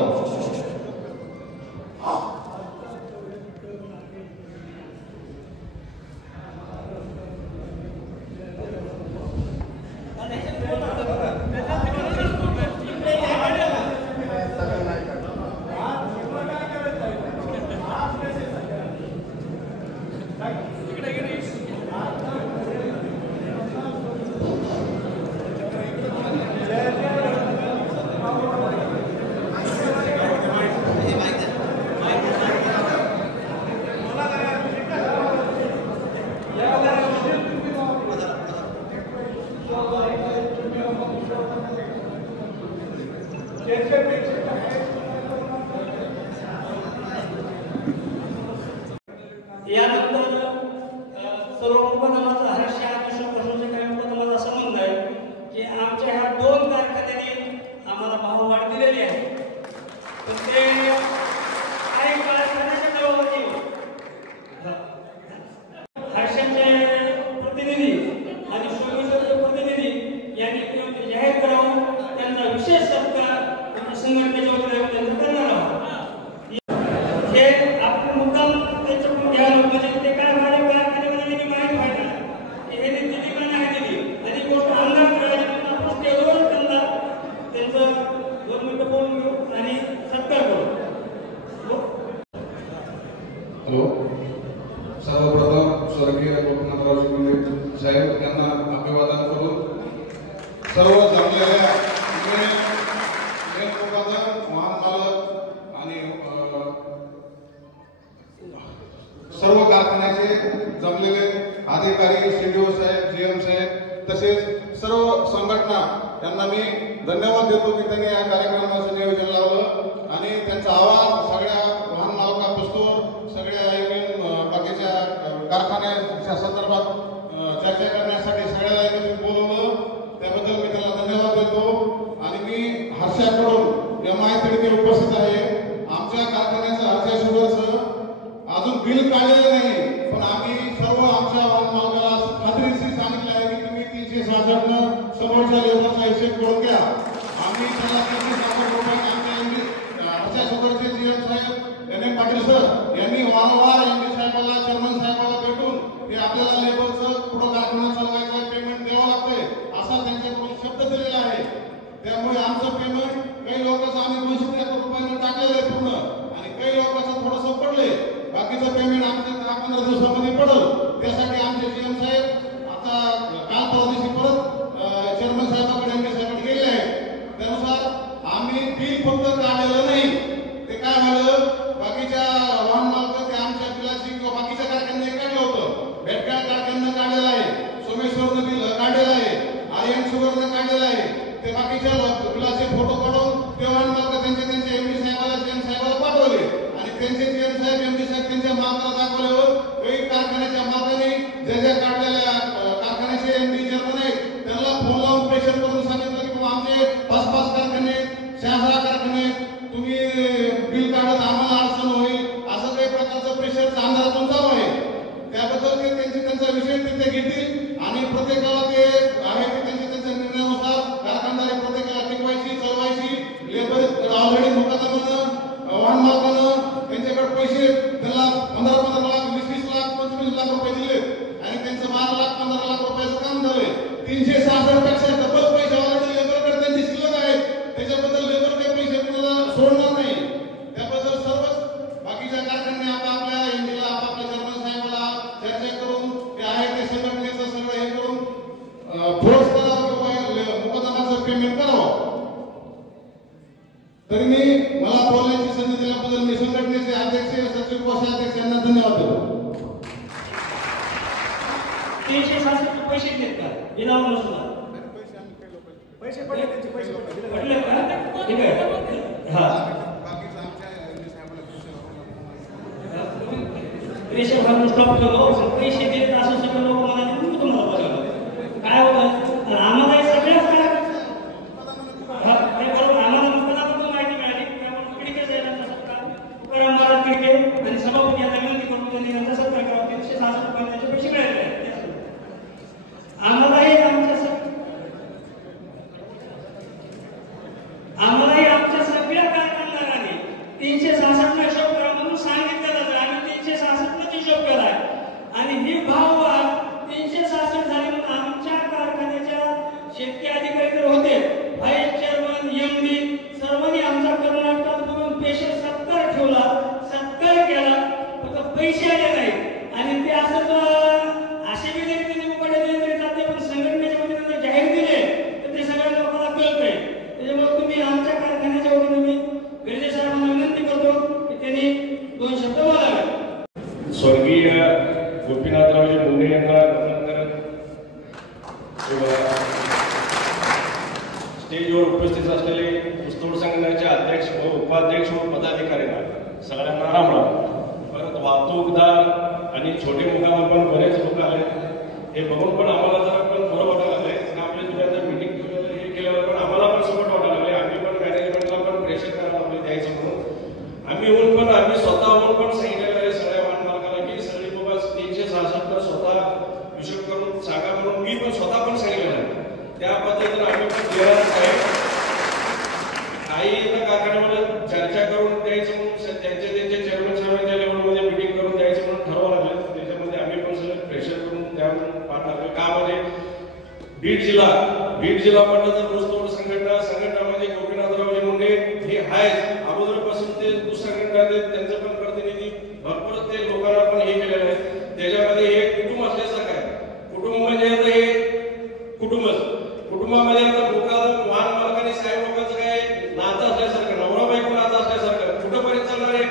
यानंतर सर्व मुकदमाचा हर्ष आदेशापासूनचे काही मुकदमाचा संबंध आहे की आमच्या ह्या 2 कारखान्यांनी आम्हाला भाववाढ दिलेली आहे. पण ते काही कारखान्याच्या नावावरती हर्षाचे प्रतिनिधी आणि शोभेश्वरचे प्रतिनिधी यांनी ते जाहीर करावं. त्यांचा विशेष सत्कार संघटनेच्या वतीने त्यांचा करणार आहोत. हे आपण मुद्दाम त्याच्याकडून घ्यायला म्हणजे ते काय माझ्या कारखान्यामध्ये यांनी माहिती पाहिजे की हे दिली का नाही दिली आणि गोष्ट अंदाज करायची म्हणून आपण स्टेजवर त्यांना त्यांचं 2 मिनिटं बोलून घेऊ आणि सत्कार करू. हॅलो, सर्वप्रथम स्वर्गीय गोपीनाथराव शिंदे साहेब यांना अभिवादन करून सर्व जमलेल्या महामालक आणि सर्व कारखान्याचे जमलेले अधिकारी, सीडीओ साहेब, जीएम साहेब तसेच सर्व संघटना यांना मी धन्यवाद देतो की त्यांनी या कार्यक्रमाचं नियोजन लावलं आणि त्यांचा आवाज सगळ्या वाहन मालकापासून सगळ्या बाकीच्या कारखान्याच्या संदर्भात चर्चा करण्यासाठी सगळ्याला एकत्रित बोलवलं त्याबद्दल मी त्याला धन्यवाद देतो. आणि मी हर्षाकडून MI तिडके उपस्थित आहे. आमच्या कारखान्याचं हर्षा शुगरचं अजून बिल काढलेलं नाही, पण आम्ही सर्व आमच्या मालकाला खात्रीशीर सांगितलं आहे की तुम्ही 366 समोरच्या लेबरचा हिशेब करून घ्या. आम्ही त्याला 366 रुपये आमच्या हर्षा शुगरचे GM साहेब NM पाटील सर यांनी वारंवार MD साहेबाला चेअरमन साहेबाला भेटून हे आपल्याला लेबरचं पुढं कारखाना चालवायचं पेमेंट द्यावं लागतंय असा त्यांच्याकडून शब्द दिलेला आहे. त्यामुळे आमचं पेमेंट काही लोकांचं आम्ही 273 रुपयानं टाकलेलं आहे पूर्ण आणि काही लोकांचं थोडंसं पडलंय. बाकीचं पेमेंट आमच्या 10-15 दिवसामध्ये पडेल. त्यासाठी आमचे GM साहेब आता काल परवा दिवशी परत चेअरमन साहेबाकडे MD साहेबांकडे गेले आहेत. त्यानुसार आम्ही बिल फक्त काढलेलं नाही. ते काय झालं बाकीच्या वाहन मालक ते आमच्या बिलाची किंवा बाकीच्या कारखान्याने काढलं होतं. भेटकाळ कारखान्यानं काढलेलं आहे, सोमेश्वरनं बिल काढलेलं आहे, आर्यन शुगरनं काढलेलं आहे. ते बाकीच्या बिलाचे फोटो काढून ते वाहन मालक त्यांचे MD साहेबाला GM साहेबाला पाठवले आणि त्यांचे GM साहेब MD साहेब त्यांच्या मालकाला दाखवल्यावर काही कारखान्याच्या मालकाने ज्या काढलेल्या कारखान्याचे MD चेअरमन आहेत त्यांना फोन लावून प्रेशर करून सांगितलं की बाबा आमचे 5-5 कारखाने 6-6 कारखाने तुम्ही बिल काढत आम्हाला अडचण होईल असं काही प्रकारचं प्रेशरचा अंधारातून चालू आहे. त्याबद्दल ते त्यांचा विषय तिथे घेतील आणि प्रत्येकाला ते आहे की त्यांच्या निर्णयानुसार कारखानदारी प्रत्येकाला टिकवायची चालवायची. लेबर ऑलरेडी मुकादमानं वाहन मालकानं त्यांच्याकडे पैसे त्याला 15-15 लाख 20-20 लाख 25 लाख रुपये दिले आणि त्यांचं 12 लाख 15 लाख रुपयाचं काम झालंय. 366 पेक्षा डबल पैसे ऑलरेडी लेबरकडे त्यांची शिल्लक आहेत. त्याच्याबद्दल लेबर काही पैसे कुणाला सोडणार नाही. त्याबद्दल सर्वच बाकीच्या कारखान्यांनी आपल्या MDला आपल्या चेअरमन साहेबाला चर्चा करून ते आहे ते संघटनेचं सगळं हे करून फोर्स करावं किंवा मुकदमाचं पेमेंट करावं. तरी मी मला बोलण्याची संधी दिल्याबद्दल मी संघटनेचे अध्यक्ष सचिव कोषाध्यक्ष यांना धन्यवाद देतो. 366 पैसे देत का इनाम सुद्धा पैसे पडले त्यांचे पैसे पडले का? ठीक आहे. हा प्रेशर घालून स्टॉप केलो पैसे देत असं सगळं लोक मला नेहमी तुम्हाला बघायला काय होतं आम्हाला हे सगळ्याच काय बरोबर आम्हाला मुकदमाबद्दल माहिती मिळाली त्यामुळे तिडके साहेबांचा सत्कार तुकाराम महाराज तिडके आणि सभापती यांना विनंती करतो त्यांनी त्यांचा सत्कार करावा. 366 रुपये त्यांचे पैसे मिळाले आम्हालाही आमच्या सगळ्या कारखानदारांनी 366 हिशोब करा म्हणून सांगितलं जातं. आम्ही 366 हिशोब केलाय आणि ही भाववाढ 366 झाली म्हणून आमच्या कारखान्याच्या शेतकरी अधिकारी तर होते व्हाईस चेअरमन MD सर्वांनी आमचा कर्नाटकात बघून पेशंट सत्कार ठेवला सत्कार केला फक्त पैसे आले नाही आणि ते असं असे बी जरी त्यांनी उपाड्या दिले तरी जाते पण संघटनेच्या वतीने जाहीर दिले तर ते सगळ्या लोकांना कळतंय. त्याच्यामुळे तुम्ही आमच्या कारखान्याच्या वतीने मी गिरजे साहेबांना विनंती करतो की त्यांनी 2 शब्द बोलावे. स्वर्गीय गोपीनाथरावजी मुंडे यांना नमन करत स्टेजवर उपस्थित असलेले ऊसतोड संघटनेचे अध्यक्ष व उपाध्यक्ष व पदाधिकाऱ्यांना सगळ्यांना रामराम. परत वाहतूकदार आणि छोटे मुकाम पण बरेच लोक आले हे बघून पण आम्हाला जरा पण बरं वाटायला लागलंय. आपल्या जुन्या मीटिंग हे केल्यावर पण आम्हाला पण सपोर्ट वाटायला लागले. आम्ही पण मॅनेजमेंटला पण प्रेशर करायला लागले द्यायचं म्हणून आम्ही येऊन पण आम्ही स्वतःहून पण सांगितलेलं आहे सगळ्या वाहन मालकाला की सगळी बाबा 366 स्वतः हिशोब करून सांगा म्हणून मी पण स्वतः पण सांगितलेलं आहे. त्या पद्धतीनं आम्ही पण देणार आहे. काही कारखान्यामध्ये चर्चा करून द्यायचं म्हणून त्यांचे चेअरमन साहेबांच्या लेवलमध्ये मीटिंग करून द्यायचं म्हणून ठरवावं लागलं. त्याच्यामध्ये आम्ही पण सगळं प्रेशर करून त्यामुळे पाठवलं का म्हणजे बीड जिल्हा म्हटलं तर ऊसतोड संघटना म्हणजे गोपीनाथरावजी मुंडे हे आहेत अगोदरपासून ते दुसऱ्या त्यांचं पण प्रतिनिधी भरपूर ते लोकांना पण हे केलेलं आहे. त्याच्यामध्ये हे कुटुंब असल्यासारखं आहे. कुटुंब म्हणजे आता हे कुटुंबामध्ये आता लोकांचं वाहन मालकाने साहेब लोकांचं काय नातं असल्यासारखं नवरा बायको नातं असल्यासारखं कुठंपर्यंत चालणार आहे.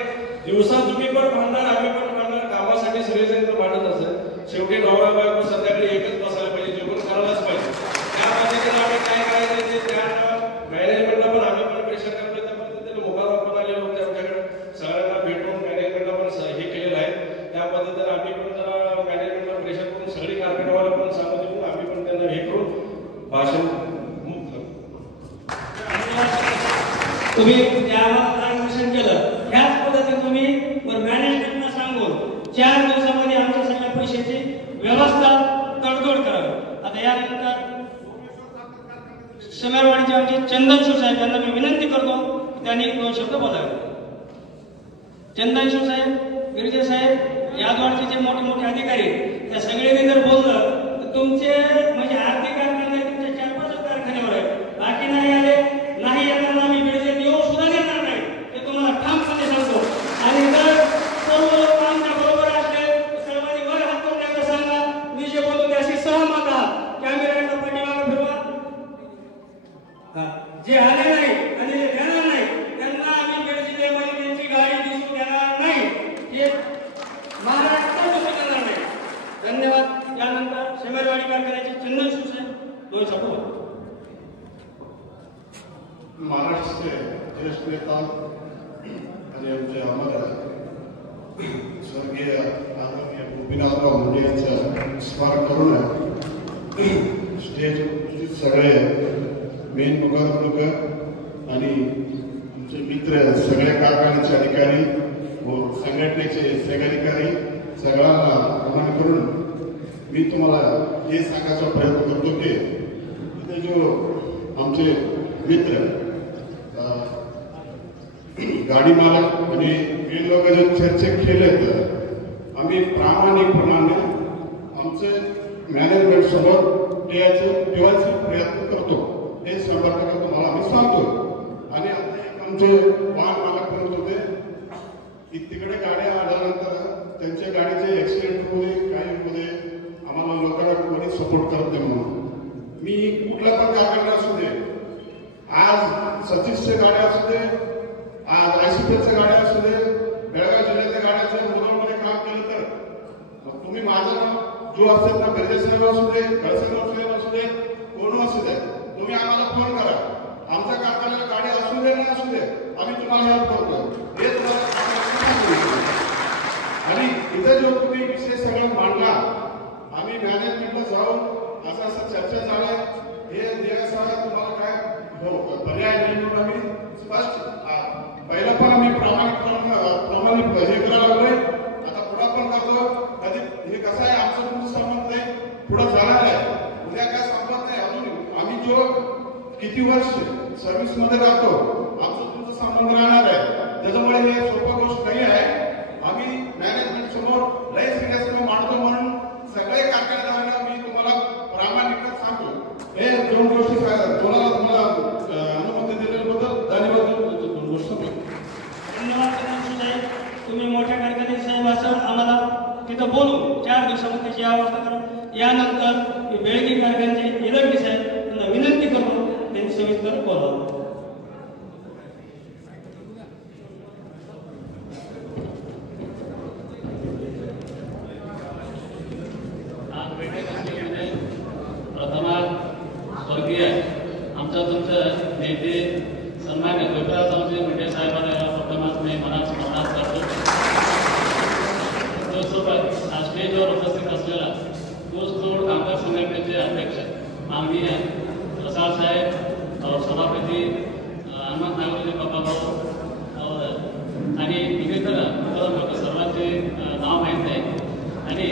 दिवसा तुम्ही पण भांडणार आम्ही पण भांडणार कामासाठी सगळेजण भांडत असत शेवटी नवरा बायको संध्याकाळी एकच बसायला पाहिजे जेवण करायलाच पाहिजे. त्या पद्धतीने आम्ही काय करायचं ते त्या मॅनेजमेंटला पण आम्ही पण प्रेशर करतो. त्या पद्धतीने मुकादमा पण आलेलो होते आमच्याकडे सगळ्यांना भेटून मॅनेजमेंटला पण हे केलेलं आहे. त्या पद्धतीने आम्ही पण जरा मॅनेजमेंटला प्रेशर करून सगळी कारखान्यावाला पण भाषण मुक्त. तुम्ही त्यावर मार्गदर्शन केलं ह्याच पद्धतीने तुम्ही मॅनेजमेंटला सांगून 4 दिवसामध्ये आमच्या सगळ्या पैशाची व्यवस्था तडजोड करावी. आता यानंतर समेरवाडीचे आमचे चंदनशिव साहेब यांना मी विनंती करतो त्यांनी 2 शब्द बोलावे. चंदनशिव साहेब, गिरिजा साहेब, यादवाडचे जे मोठे मोठे अधिकारी त्या सगळ्यांनी जर बोललं तर तुमचे म्हणजे आर्थिक कारखाने तुमच्या 4-5 कारखान्यावर आहे. बाकी नाही आले नाही येणार ना मी गिरिजा येऊ सुद्धा देणार नाही हे तुम्हाला ठामपणे सांगतो. आणि जर सर्व लोक आमच्या बरोबर असले सर्वांनी वर हात करून एकदा सांगा मी जे बोलतो त्याशी सहमत आहात. कॅमेऱ्याला पाठीमागे फिरवा. जे आले नाही आणि जे देणार नाही त्यांना आम्ही बीड जिल्ह्यामध्ये त्यांची गाडी दिसू देणार नाही हे महाराष्ट्रात दिसू देणार नाही. धन्यवाद. यानंतर समेरवाडी कारखान्याचे चंदनशिव साहेब 2 शब्द बोला. महाराष्ट्राचे ज्येष्ठ नेता आणि आमचे आम्हाला स्वर्गीय आदरणीय गोपीनाथराव मुंडे यांचा स्मरण करून स्टेज सगळे मेन मुखामुख आणि आमचे मित्र सगळ्या कारखान्याचे अधिकारी व संघटनेचे सहकार्यकारी सगळ्यांना आवाहन करून मी तुम्हाला हे सांगायचा प्रयत्न करतो की इथे जो आमचे मित्र गाडी मालक आणि हे लोक जे चर्चा केलेत आम्ही प्रामाणिकपणाने आमचे मॅनेजमेंट समोर ठेवायचे प्रयत्न करतो. हे 100% तुम्हाला आम्ही सांगतो. आणि आता एक आमचे वाहन मालक करत होते की तिकडे गाड्या आल्यानंतर त्यांच्या गाडीचे ऍक्सिडेंट होऊ दे काही होऊ दे आम्हाला लोकांना कोणी सपोर्ट करत नाही म्हणून मी कुठला पण कारखाना असू दे आज सतीशच्या गाड्या असू दे आज आयसीपीच्या गाड्या असू दे बेळगाव जिल्ह्यातल्या गाड्याच्या मुलांमध्ये काम केलं तर तुम्ही माझं नाव जो असेल ना गरजेसाहेब असू दे गळसाहेब असू दे कोण असू दे तुम्ही आम्हाला फोन करा. आमच्या कारखान्याला गाडी असू दे नाही असू दे आम्ही तुम्हाला हेल्प करतो. हे आणि इथे जो तुम्ही विषय सगळं मांडला आम्ही मॅनेजमेंटला जाऊन असं चर्चा झाला हे देण्याचा तुम्हाला काय पर्याय नाही म्हणून आम्ही स्पष्ट पहिला पण आम्ही प्रामाणिक हे करायला लागलोय. आता पुढे पण करतो. कधी हे कसं आहे आमचं तुमचं संबंध आहे पुढे जाणार आहे उद्या काय संबंध नाही. अजून आम्ही जो किती वर्ष सर्व्हिस मध्ये राहतो आमचं तुमचं संबंध राहणार आहे. त्याच्यामुळे हे सोपं गोष्ट नाही आहे. आम्ही मॅनेजमेंट समोर लय सिरियसली मांडतो म्हणून सगळे कारखानदारांना मी तुम्हाला प्रामाणिकता सांगतो. हे 2 गोष्टी तुम्हाला अनुमती दिल्याबद्दल धन्यवाद. धन्यवाद. तुम्ही मोठ्या कारखान्याचे साहेब असं आम्हाला तिथं बोलू 4 दिवसामध्ये त्याची व्यवस्था करा. यानंतर मी बेळगी कारखान्याचे इलंगी साहेब त्यांना विनंती करतो त्यांनी सविस्तर बोलावं. स्वर्गीय आमच्या तुमचं नेते सन्मान्य गोपीनाथरावजी मुंडे साहेबांना प्रथमच मी मनात करतो. त्यासोबत आज स्टेजवर उपस्थित असलेला ऊसतोड कामगार संघटनेचे अध्यक्ष माननीय प्रसाद साहेब, सभापती हनुमंत नागवले बाबाभाऊ आणि इतर लोक सर्वांचे नाव माहीत आहे. आणि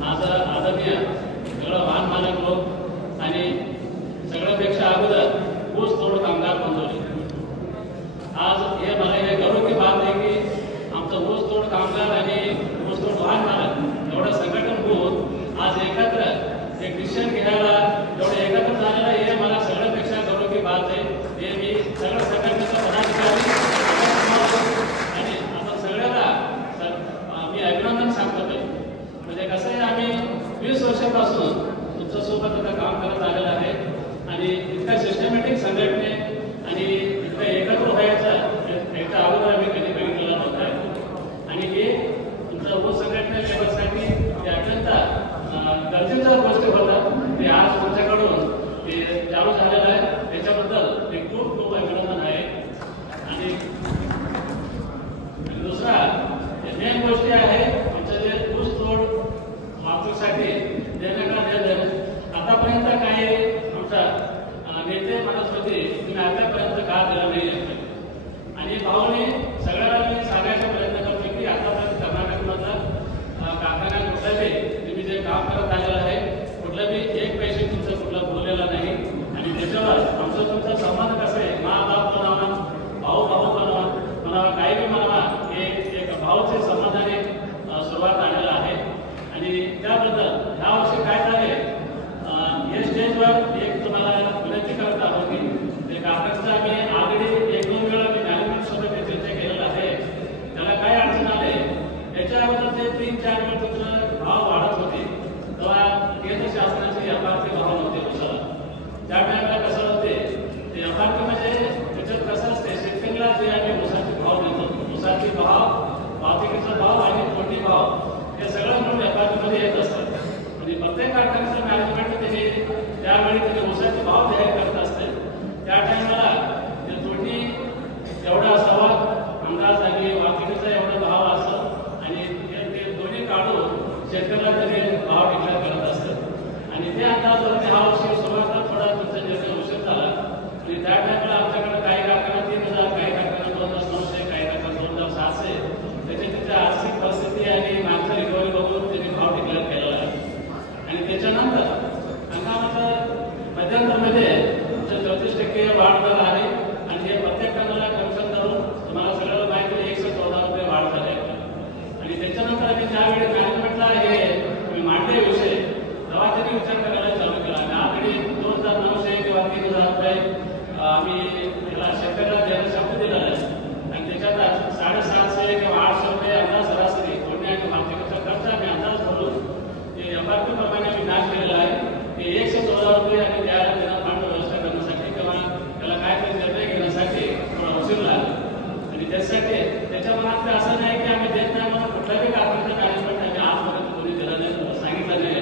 माझा आदरणीय सगळं वाहन मालक लोक आणि सगळ्यापेक्षा अगोदर ऊस तोड कामगार बांधवले. आज हे मला हे गर्व की बात आहे की आमचं ऊस तोड कामगार आणि ऊस तोड वाहन मालक एवढं संघटन होऊन आज एकत्र एक डिसिजन घ्यायला एवढं एकत्र झालेलं हे मला सगळ्यापेक्षा गर्व की बात आहे. हे मी सगळ्या संघटनेचा पदाधिकारी आणि आपण सगळ्याला मी अभिनंदन सांगतो. म्हणजे कसं आहे आम्ही 20 वर्षापासून तुमच्यासोबत आता काम करत आलेलं आहे आणि इतका सिस्टमॅटिक संघटने आणि इतका एकत्र व्हायचं एकदा अगोदर आम्ही कधी बघितलेला नव्हता. आणि हे तुमच्या उपसंघटना लेवलसाठी ते अत्यंत गरजेच्या गोष्टी होतात. ते आज तुमच्याकडून ते चालू झालेलं आहे त्याच्याबद्दल ते खूप खूप अभिनंदन आहे. आणि दुसरा मेन गोष्टी आहे आमचं जे ऊस तोड वाहतूकसाठी देण्यात आतापर्यंत काही भाऊने सगळ्याला मी सांगायचा प्रयत्न करतो की आतापर्यंत कर्नाटकमधला कारखान्यात कुठलंही तुम्ही जे काम करत आलेलं आहे कुठलं बी एक पैसे तुमचं कुठला बोललेला नाही आणि त्याच्यावर आमचा तुमचा संबंध कसा आहे मा बाप म्हणावा भाऊ भाऊ म्हणावा काही बी म्हणावा हे एक भाऊचे संबंधाने सुरुवात आलेला आहे आणि त्याबद्दल ह्या वर्षी काय झाले या स्टेजवर एक तुम्हाला विनंती करत आहोत की ते कारखान्याचं आम्ही ऑलरेडी 1-2 वेळा मी मॅनेजमेंट सोबत चर्चा केलेला आहे त्याला काय अडचण आले याच्याबद्दल जे 3-4 वेळ तुमचं भाव वाढत होते तेव्हा केंद्र शासनाचे एफआरपी भाव नव्हते उसाला त्या टायमाला कसं होते ते एफआरपी म्हणजे त्याच्यात कसं असते शेतकऱ्याला जे आम्ही उसाचे भाव देतो उसाचे भाव वाहतुकीचा भाव आणि कोणती भाव हे सगळं म्हणून एफआरपी मध्ये येत असतात आणि प्रत्येक कारखान्याचं मॅनेजमेंट त्याने त्यावेळी त्याने उसाचे भाव जाहीर करत असते त्या टायमाला ते तोटी एवढा असावा अंदाज आणि वाहतुकीचा एवढा भाव असतो आणि ते दोन्ही काढून शेतकऱ्याला त्याने भाव डिक्लेअर करत असतात आणि ते अंदाज हा वर्षी सुरुवातीला थोडा तुमचा निर्णय उशीर झाला आणि त्या टायमाला आमच्याकडे काही कारखाना 3,000 काही कारखाना 2,900 काही कारखाना 2,700 त्याच्या आर्थिक परिस्थिती आणि मागचा रिकव्हरी बघून त्यांनी भाव डिक्लेअर केलेला आहे आणि त्याच्यानंतर हंगामाच्या मध्यंतरमध्ये 34% वाढ झाला आहे आणि हे प्रत्येक टनाला कमिशन धरून तुम्हाला सगळ्याला माहिती आहे 114 रुपये वाढ झाली आहे आणि त्याच्यानंतर आम्ही ज्यावेळी मॅनेजमेंटला हे मांडले विषय तेव्हा त्यांनी विचार करायला चालू केला आणि ऑलरेडी 2,900 किंवा 3,000 रुपये आम्ही त्याला शेतकऱ्याला द्यायला शब्द दिलेला आहे आणि त्याच्यात 750 किंवा 800 रुपये अंदाज सरासरी कोणी आणि मार्केटचा खर्च आम्ही अंदाज भरून ते एफआरपी प्रमाणे आम्ही मॅच केलेला आहे की 114 रुपये आणि द्यायला त्यांना फंड व्यवस्था करण्यासाठी किंवा त्याला काहीतरी निर्णय घेण्यासाठी थोडा उशीर लागला आणि त्यासाठी त्याच्या मनात असं नाही की आम्ही देत नाही म्हणून कुठल्याही कारखान्याचं मॅनेजमेंट आम्ही आजपर्यंत कोणी दिलं नाही सांगितलं नाही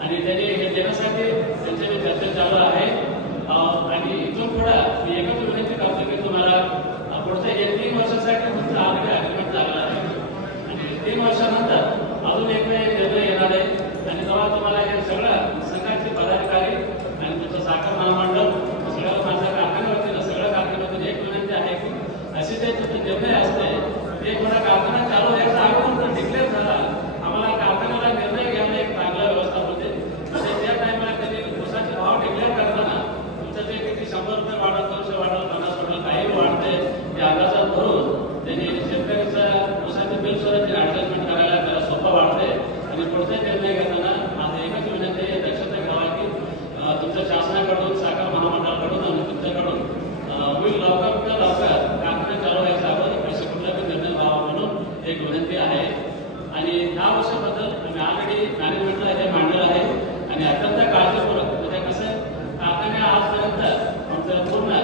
आणि त्याने हे देण्यासाठी त्यांची चर्चा चालू आहे आणि इथून पुढं मी एकच विनंती करतो की तुम्हाला पुढच्या 3 वर्षासाठी तुमचं ऑलरेडी अग्रीमेंट झालेलं आहे आणि 3 वर्षानंतर अजून एक निर्णय येणार आहे आणि तेव्हा तुम्हाला हे सगळं संघाचे पदाधिकारी आणि तुमचं साखर महामंडळ सगळ्या माझ्या कारखान्यावरती सगळ्या कारखान्यावरती एक विनंती आहे की असे जे तुमचे निर्णय असते ते थोडा कारखाना चालू व्हायचा अगोदर डिक्लेअर झाला आम्हाला कारखान्याला निर्णय घ्यायला एक चांगला व्यवस्था होते म्हणजे त्या टायमाला त्यांनी उसाचे भाव डिक्लेअर करताना तुमचं ते किती 100 रुपये वाढत 200 वाढत 50 रुपये काही वाढते ते अंदाजात भरून त्यांनी शेतकऱ्याचं उसाचं बिल सुद्धा ते ऍडजस्टमेंट करायला त्याला सोपं वाटते आणि पुढचा निर्णय घेताना माझं एकच विनंती आहे दक्षता घ्यावा की तुमच्या शासनाकडून साखर महामंडळाकडून आणि तुमच्याकडून होईल लवकर कारखाना चालू व्हायचा अगोदर असे कुठलाही निर्णय व्हावा म्हणून एक विनंती आहे आणि ह्या वर्षाबद्दल आम्ही ऑलरेडी मॅनेजमेंटला हे मांडलेलं आहे आणि अत्यंत काळजीपूर्वक म्हणजे कसं कारखाने आजपर्यंत आमचं पूर्ण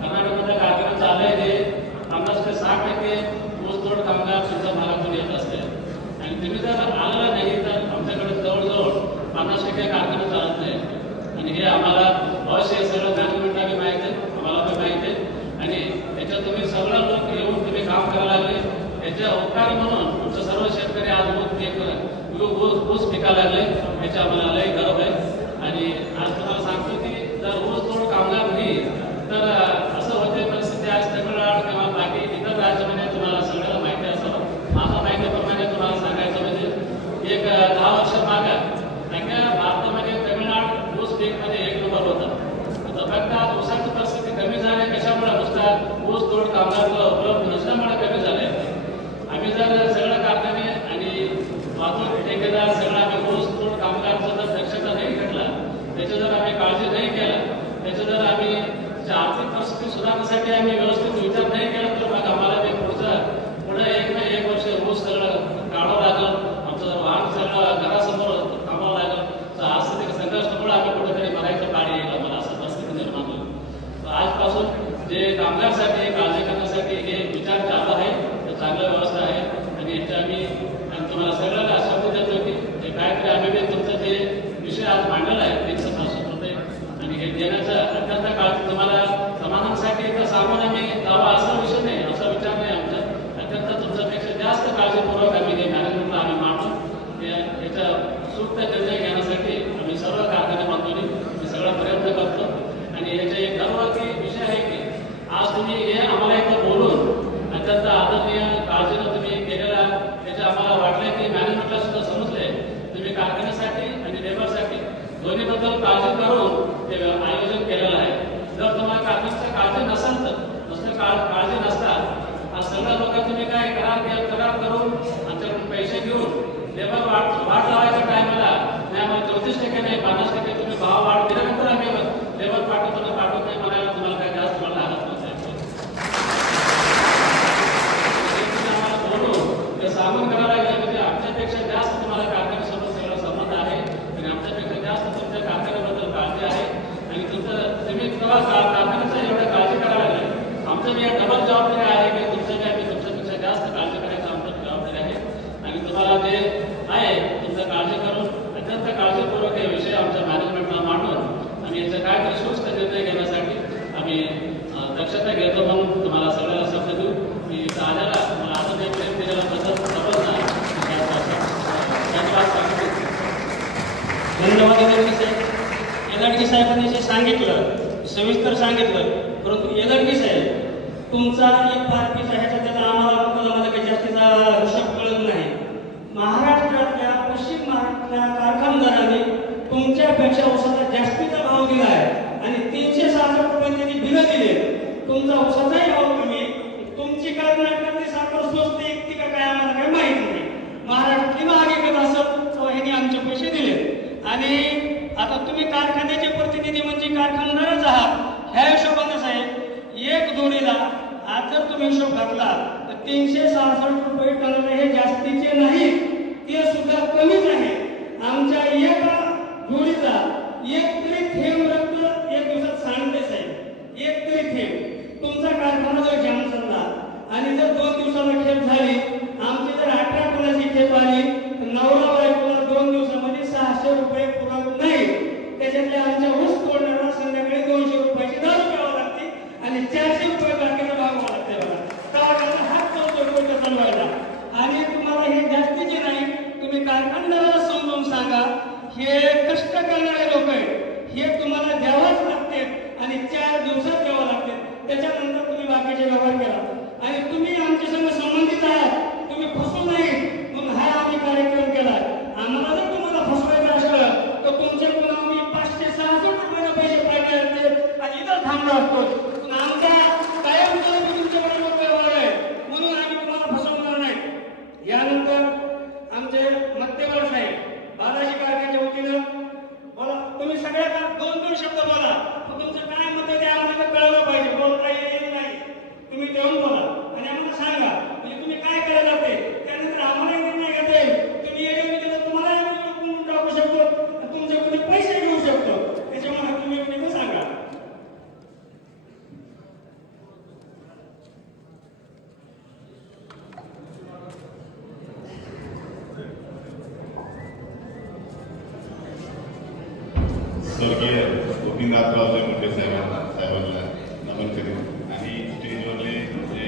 कर्नाटकमधल्या कारखाना चालू आहे हे 50 ते 60% ऊसतोड कामगार तुमच्या भागातून येत असते आणि तुम्ही जर आलेला नाही तर आमच्याकडे जवळजवळ 50% कारखाना चालत नाही आणि हे आम्हाला अवश्य सगळं मॅनेजमेंटला बी माहिती आहे आम्हाला बी माहिती आहे आणि त्याच्यात तुम्ही सगळं लोक येऊन तुम्ही काम करायला लागले याच्या उपकार म्हणून तुमचं सर्व शेतकरी आज ऊस पिकायला लागले याच्या आम्हाला लय गर्व आहे आणि आज तुम्हाला सांगतो की जर ऊस तोड कामगार नाही तर असं होते परिस्थिती आज तमिळनाड किंवा बाकी इतर राज्यामध्ये तुम्हाला सगळ्याला माहिती असावं माझ्या माहितीप्रमाणे तुम्हाला सांगायचं म्हणजे एक 10 वर्ष मागं सगळ्या भारतामध्ये तमिळनाड ऊस पीकमध्ये 1 नंबर होता तर फक्त आज ऊसाची परिस्थिती कमी झाली कशामुळे नुसतं ऊस तोड कामगार उपलब्ध नसल्यामुळे कमी झाले आम्ही जर सगळं कारखाने आणि वाहतूक ठेकेदार सगळं आम्ही ऊस तोड कामगारचं जर दक्षता नाही घेतला त्याची जर आम्ही काळजी नाही केला त्याचं जर आम्ही आर्थिक परिस्थिती सुधारण्यासाठी आम्ही व्यवस्थित विचार नाही केला तर मग आम्हाला ते पुढे 1 वर्ष ऊस सगळं काढावं लागलं आमचं वाहन सगळं घरासमोर थांबावं लागलं तर आज ते संघर्षामुळे आम्ही कुठेतरी मरायचं पाणी येईल आम्हाला असं परिस्थिती निर्माण होईल आजपासून जे कामगारसाठी काळजी करण्यासाठी हे विचार चालू आहे चांगली व्यवस्था आहे आणि लेबर वाढ लावायच्या टायमाला आम्हाला 34% नाही 50% तुम्ही भाव वाढ दिल्यानंतर आम्ही लेबर पाठवतो नाही म्हणायला तुम्हाला काही जास्त वेळ लागत नसेल. आम्हाला बोलून ते सामान करायला लागलं म्हणजे आमच्यापेक्षा जास्त तुम्हाला कारखान्यासोबत सगळं संबंध आहे आणि आमच्यापेक्षा जास्त तुमच्या कारखान्याबद्दल काळजी आहे आणि तुम्ही कारखान्याचा एवढ्या काळजी करायला लागले. आमचं मी डबल जबाबदारी आहे की तुमच्यापेक्षा जास्त काळजी करायचं आमची जबाबदारी आहे आणि तुम्हाला जे आहे तुमचं काळजी करून अत्यंत काळजीपूर्वक हे विषय आमच्या मॅनेजमेंटला मांडून आणि याचं काहीतरी सुस्त निर्णय घेण्यासाठी आम्ही दक्षता घेतो म्हणून तुम्हाला सगळ्याला शब्द देऊ की राजाला मला आता ते प्रेम दिलेला बद्दल समजणार धन्यवाद येदडगे साहेबांनी जे सांगितलं सविस्तर सांगितलं, परंतु येदडगे साहेब तुमचा FRP ह्याचा त्याचा आम्हाला काही जास्तीचा हिशोब कळत नाही. महाराष्ट्रातल्या पश्चिम महाराष्ट्रातल्या कारखानदारांनी तुमच्यापेक्षा ऊसाचा जास्तीचा भाव दिला आहे आणि 366 रुपये त्यांनी बिलं दिले. तुमचा ऊसाचाही भाव कमी, तुमची कर्नाटकातली साखर स्वस्त एकती का काय आम्हाला काही माहित नाही. महाराष्ट्रातली मागे करत असत तर ह्यांनी आमचे पैसे दिले आणि आता तुम्ही कारखान्याचे प्रतिनिधी म्हणजे कारखानदारच आहात. ह्या हिशोबाने साहेब एक जोडीला आज जर तुम्ही हिशोब घातला तर 366 रुपये टन हे जास्तीचे नाही, ते सुद्धा कमीच आहे. आमच्या एका जोडीचा एक तरी थेंब रक्त एक दिवसात सांडते साहेब, एक तरी थेंब. तुमचा कारखाना जर जाम चालला आणि जर 2 दिवसाला खेप झाली, आमची जर 18 टनाची खेप आली तर नवरा बायकोला 2 दिवसामध्ये 600 रुपये पुरत नाही. त्याच्यातले आमच्या ऊस तोडणारा संध्याकाळी 200 रुपयाची दारू प्यावं लागते आणि 400 रुपये बाकीला भागवावं लागते बघा. कारखाना हात चालतो चालवायला आणि तुम्हाला हे जास्तीचे नाही. तुम्ही कारखानदाराला समजून सांगा हे कष्ट करणारे लोक आहेत, हे तुम्हाला द्यावाच लागते आणि 4 दिवसात द्यावं लागते. त्याच्यानंतर तुम्ही बाकीचे व्यवहार करा आणि तुम्ही आमच्या संग संबंधित आहात, तुम्ही फसू नाही म्हणून हा आम्ही कार्यक्रम केला. आम्हाला जर तुम्हाला फसवायचं असलं तर तुमच्याकडून आम्ही 566 रुपयाचे पैसे पाहिजे असते आणि इथं थांबलो असतो. पण आमचा कायम तुमच्याकडे व्यवहार आहे म्हणून आम्ही तुम्हाला फसवणार नाही. यानंतर आमचे मत्तेवार साहेब बालाजी कारखान्याच्या वतीनं बोला. तुम्ही सगळ्या 2-2 शब्द बोला. तुमचं काय मत आहे ते आम्हाला कळलं पाहिजे. बोलता येईल नाही तुम्ही देऊन बोला आणि आम्हाला सांगा म्हणजे तुम्ही काय करायला ते. त्यानंतर आम्हाला निर्णय घेता येईल. तुम्ही येणे तुम्हाला टाकू शकतो, तुमच्याकडे पैसे घेऊ शकतो. त्याच्यामुळे तुम्ही सांगा. स्वर्गीय गोपीनाथरावजी मुंडे साहेबांना नमन करेन आणि स्टेजवरले जे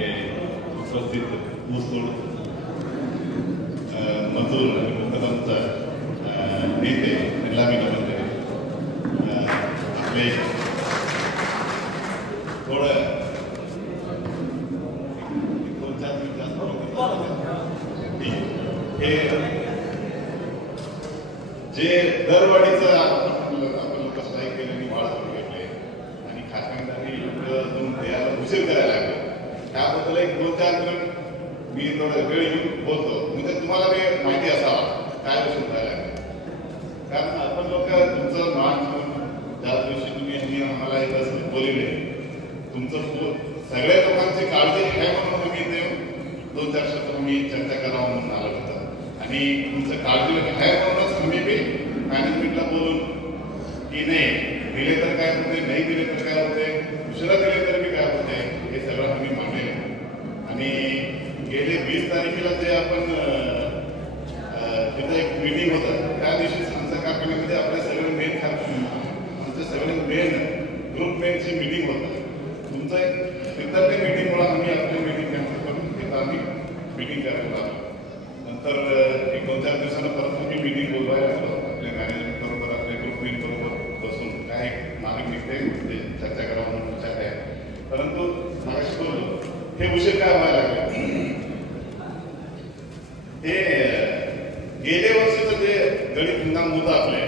उपस्थित ऊसतोड मजूर आणि मुकदमचा नेते त्यांना मी नमन करेन. आपले थोडं हे जे दरवाढीचं आपण लोक स्ट्राईक केल्याने वाढ करून घेतले आणि कारखानदारी द्यायला उशीर करायला लागले. त्याबद्दल 1-2-4 मिनिट मी थोडं वेळ घेऊन बोलतो म्हणजे तुम्हाला ते माहिती असावा काय उशीर करायला लागले. कारण आपण लोक तुमचं मान ठेवून ज्या दिवशी तुम्ही आम्हाला इथं बोलले तुमचं सगळ्या लोकांची काळजी आहे म्हणून तुम्ही ते 2-4 शब्द मी चर्चा करावं म्हणून आलं होतं आणि तुमचं काळजी आहे म्हणूनच आम्ही बी मॅनेजमेंटला बोलून की नाही दिले तर काय होते, नाही दिले तर काय होते, उशिरा दिले तर बी काय होते हे सगळं आम्ही मांडले. आणि गेले 20 तारखेला जे आपण तिथं एक मीटिंग होतं त्या दिवशी आमच्या कारखान्यामध्ये आपले सगळे मेन आमचे सगळे मेन ग्रुप मेनची मीटिंग होतं. तुमचं तिथं ते मीटिंगमुळे आम्ही आपली मीटिंग कॅन्सल करून तिथं आम्ही मीटिंग करायला लागलो. नंतर 1-2-4 दिवसांना परत आम्ही मीटिंग बोलवायला लागलो. आपल्या मॅनेजमेंट बरोबर आपल्या ग्रुप मेन बरोबर बसून काय मार्ग निघते ते चर्चा करावं म्हणून विचार आहे. परंतु मागाशी बोललो हे विषय काय व्हायला लागले हे गेल्या वर्षीचं जे गणित हंगाम होतं आपले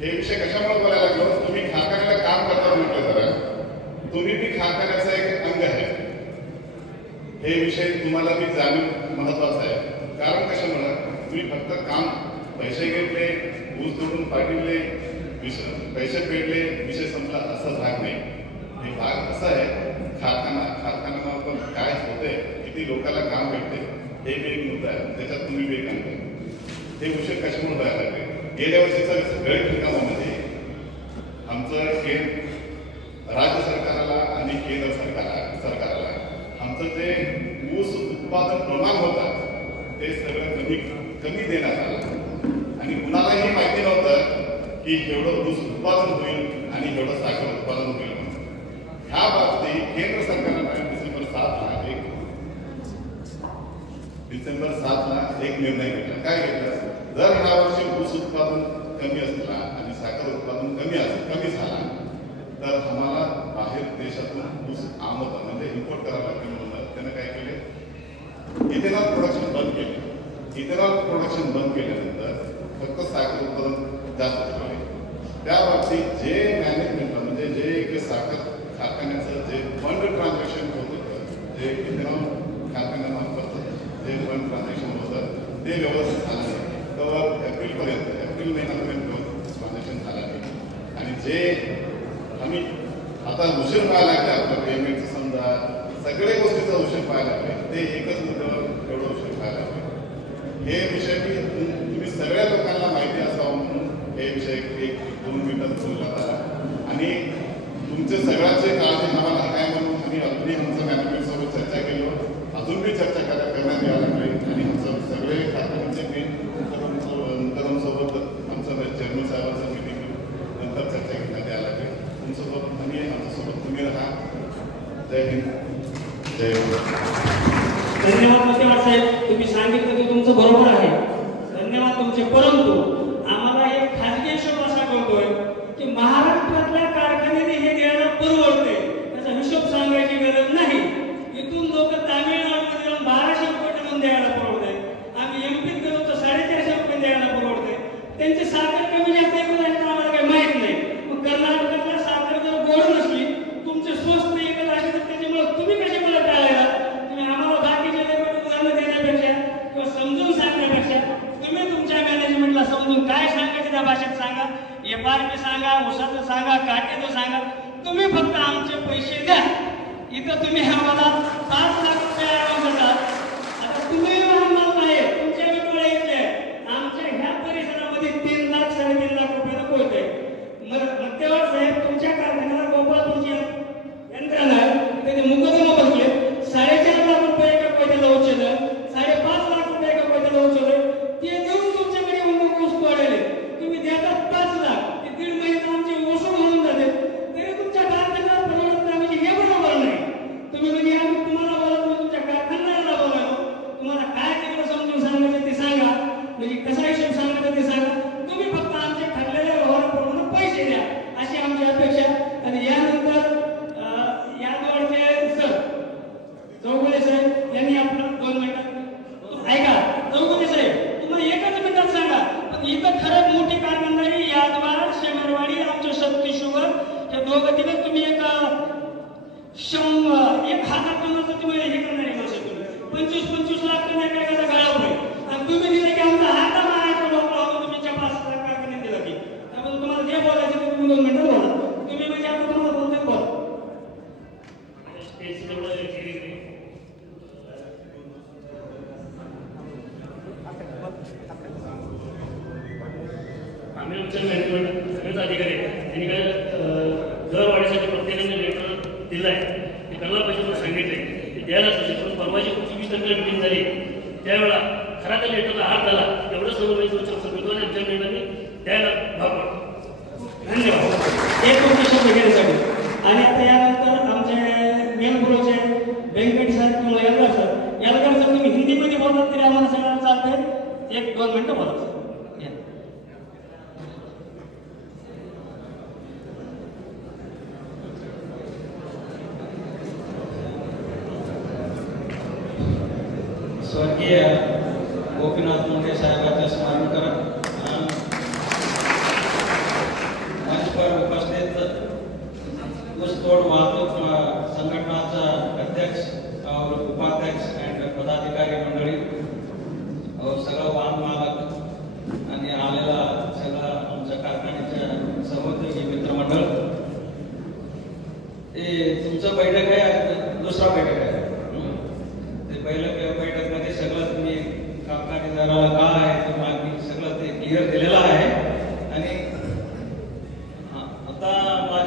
हे विषय कशामुळे बोलायला लागलो. तुम्ही कारखान्याला काम करता म्हटलं तर तुम्ही बी कारखान्याचा एक अंग आहे. हे विषय तुम्हाला बी जाणून महत्वाचं आहे. कारण कशामुळे तुम्ही फक्त काम पैसे घेतले, ऊस तोडून पाठवले, पैसे फेडले, विषय संपला असा भाग नाही. हे भाग असा आहे, कारखान्यामार्फत काय होते, किती लोकांना काम भेटते, हे बी एक मुद्दा आहे. त्याच्यात तुम्ही बी काम करा. हे विषय कशामुळे व्हायला लागले? गेल्या वर्षीचा सगळे ठिकाणामध्ये आमचं राज्य सरकारला आणि केंद्र सरकारला आमचं जे ऊस उत्पादन प्रमाण होतं ते सगळं कमी देण्यात आलं आणि कुणालाही माहिती नव्हतं की एवढं ऊस उत्पादन होईल आणि एवढं साखर उत्पादन होईल. ह्या बाबतीत केंद्र सरकारनं डिसेंबर 7ला एक निर्णय घेतला. काय घेतला? जर ह्या वर्षी ऊस उत्पादन कमी असला आणि साखर उत्पादन कमी झाला तर आम्हाला बाहेर देशातून ऊस आमद म्हणजे इम्पोर्ट करावं लागते. म्हणून त्यानं काय केले? इथेनॉल प्रोडक्शन बंद केले. इथेनॉल प्रोडक्शन बंद केल्यानंतर फक्त साखर उत्पादन जास्त ठेवले. त्या बाबतीत जे मॅनेजमेंट म्हणजे जे साखर कारखान्याचं जे फंड ट्रान्झॅक्शन होत होतं, जे इथेनॉल कारखान्यामार्फत जे फंड ट्रान्झॅक्शन होतं ते व्यवस्थित झालं नाही. तर एप्रिल महिन्यापर्यंत ट्रान्झॅक्शन झालं नाही. आणि जे आम्ही आता उशीर व्हायला लागले, आपलं पेमेंटचं समजा सगळ्या गोष्टीचा उशीर व्हायला लागले, ते एकच मुद्द्यावर एवढं उशीर व्हायला लागले. हे विषय मी तुम्ही सगळ्या लोकांना माहिती असावं म्हणून हे विषय 1-2 मिनिटात बोलण्यात आला. आणि तुमचे सगळ्यांचे काळजी आम्हाला आहे म्हणून आम्ही अगदी आमच्या मॅनेजमेंटसोबत चर्चा केलो. अजून बी चर्चा करण्यात यायला लागली आणि आमचं सगळे कारखान्याचे मेन मुकरमसोबत आमचं चेअरमन साहेबांचं मिटिंग नंतर चर्चा घेण्यात यायला लागली. तुमच्यासोबत आणि आमच्यासोबत तुम्ही राहा. जय हिंद, जय हिंद. धन्यवाद मतेवाड साहेब, तुम्ही सांगितलं ते तुमचं बरोबर आहे. धन्यवाद तुमचे. परंतु आम्हाला एक खाजगी हिशोब असा कळतोय की महाराष्ट्रातल्या कारखान्याने हे द्यायला परवडते, त्याचा हिशोब सांगायची गरज नाही. इथून लोक तामिळनाडूमध्ये जाऊन 1200 रुपये टन द्यायला परवडते. आम्ही एमपीत गेलो तर 450 रुपये द्यायला परवडते. त्यांची साखर कमी जास्त आहे आम्हाला काही माहित नाही. मग कर्नाटकातल्या साखर जर गोड नसली, तुमचे स्वस्त एकच असले तर त्याच्यामुळे तुम्ही कसे मला टाळायला? तुम्ही आम्हाला बाकीचे उदाहरणं देण्यापेक्षा किंवा समजून सांगण्यापेक्षा तुम्ही तुमच्या मॅनेजमेंटला समजून काय सांगायचं त्या भाषेत सांगा. एफआरपी सांगा, उसाचं सांगा, काटेचं सांगा. तुम्ही फक्त आमचे पैसे द्या. इथं तुम्ही आम्हाला 5 लाख रुपये ॲडव्हान्स देतात. आता तुम्ही आम्हाला नाही, तुमच्या डोळे इथले आमच्या ह्या परिसरामध्ये 3 लाख 3.5 लाख रुपये पोहोचते. मतेवाड साहेब, तुमच्या कारखान्याला गोपाळपूरची यंत्रणा त्याचे मुकदमा बसले. 4.5 लाख रुपये एका पैशाला उचललं, 5.5 लाख रुपये एका पैशाला उचललं. ते देऊन तुमच्याकडे ऊस तोडले. तुम्ही देतात 5 लाख, ते 1.5 महिन्यात आमचे वसूल होऊन जाते. तरी तुमच्या कारखान्याला परवडत नाही म्हणजे हे बरोबर नाही. तुम्ही म्हणजे आम्ही तुम्हाला बोला, तुम्ही तुमच्या कारखान्याला बोलावं. तुम्हाला काय तेवढं समजून सांगायचं ते सांगा, म्हणजे कसा हिशोब सांगायचा ते सांगा. तुम्ही फक्त आमच्या ठरलेल्या व्यवहाराप्रमाणे पैसे द्या, अशी आमची अपेक्षा. आणि यानंतर यादवाडचे सर चौगुले साहेब यांनी आपलं 2 मिनिटात ऐका. चौगुले साहेब, तुम्हाला एकच मिनिटात सांगा, पण इथं खरंच मोठी कारखानदारी यादवाड, शेमरवाडी, आमच्या शक्ती शुगर हे दोघं तिकडे तुम्ही एक 1,000 टनाचं तुम्ही हे करणारी माणसं. तुम्ही 25-25 लाख टन एका गाळा होईल आणि तुम्ही दिले की आमचा हाता मारायचा डोकला होता. तुमच्या 5 लाख कारखान्यात दिला की त्यामुळे तुम्हाला जे बोलायचं ते तुम्ही 2 मिनिटं बोला. तुम्ही म्हणजे आता तुम्हाला बोलते बोला. आम्ही आमच्या मॅनेजमेंट सगळेच अधिकारी त्यांनी काय दर वाढीसाठी प्रत्येकाने लेटर दिलं आहे. ते करायला पाहिजे म्हणून सांगितलं आहे, ते द्यायला पाहिजे. पण परवाची 25 तारखेला मिटिंग झाली त्यावेळेला खरा त्या लेटरला हात झाला. एवढं सर्व सगळं आमच्या मेंबरनी द्यायला भाग पडतो. धन्यवाद एक शब्द घेण्यासाठी. आणि आता यानंतर आमचे मेन गुरुचे व्यंकट साहेब किंवा यलगार सर तुम्ही हिंदीमध्ये बोलतात तरी आम्हाला सगळ्यांना चालते. 1-2 मिनिटं बोला. स्वर्गीय गोपीनाथ मुंडे साहेबांचे स्मरण करत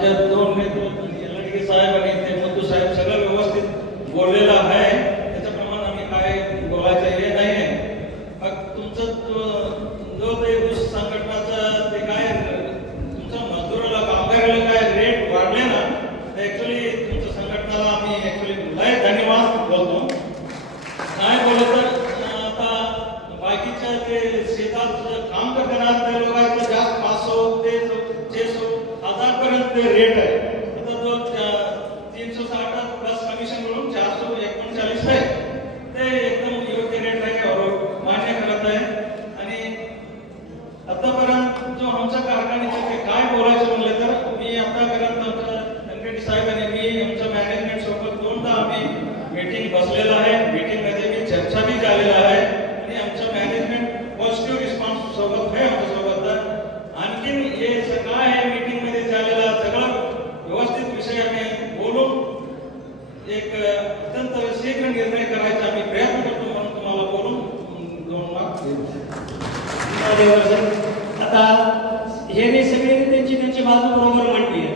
आमच्या दोन नेते साहेब आणि ते मधू साहेब सगळं व्यवस्थित बोललेलं आहे. त्याच्याप्रमाणे आम्ही काय बोलायचं हे नाही आहे. मग तुमचं जो ते ऊस संघटनाचं ते काय तुमचं मजदूराला कामगाराला काय रेट वाढले ना, ऍक्च्युली तुमच्या संघटनाला आम्ही ऍक्च्युली लय धन्यवाद बोलतो. नाही बोलत तर आता बाकीच्या ते शेतात काम करताना त्या लोकांचं जास्त 500 ते 600 1000 पर्यंत रेट आहे. आता तो 360 प्लस कमिशन मिळून 439 आहे. ते एकदम योग्य रेट आहे और मान्य करत आहे. आणि आतापर्यंत जो आमच्या कारखान्याचे ते काय बोलायचं म्हणलं तर मी आतापर्यंत आमच्या व्यंकटी साहेब आणि मी आमच्या मॅनेजमेंट सोबत 2दा आम्ही मीटिंग बसलेलं आहे. मीटिंग मध्ये मी चर्चा बी झालेला आहे आणि आमचं मॅनेजमेंट पॉझिटिव्ह रिस्पॉन्स सोबत आहे आमच्या सोबत. आणखीन हे सगळं आहे मीटिंग मध्ये झालेला सगळं व्यवस्थित विषय आम्ही बोलून एक अत्यंत शीघ्र निर्णय करायचा आम्ही प्रयत्न करतो म्हणून तुम्हाला बोलून 2 आता हे मी सगळे त्यांची बाजू बरोबर मांडली आहे.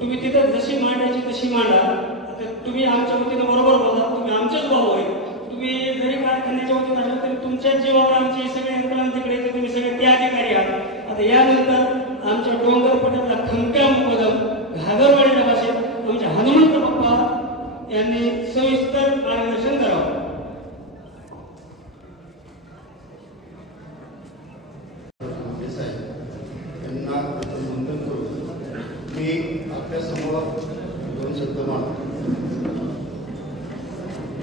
तुम्ही तिथं जशी मांडायची तशी मांडा. आता तुम्ही आमच्या वतीनं बरोबर बोला, तुम्ही आमचेच भाऊ आहे. तुम्ही जरी कारखान्याच्या वतीनं असलं तरी तुमच्याच जीवावर आमचे सगळे यंत्रणा तिकडे येते. तुम्ही सगळे ते अधिकारी आहात. आता यानंतर आमच्या डोंगरपट्यातला खंप्या मुकदम घागरवाडीच्या भाषेत आमचे हनुमंत बाप्पा यांनी सविस्तर मार्गदर्शन करावं. मी आपल्यासमोर 2 शब्द मांडतो.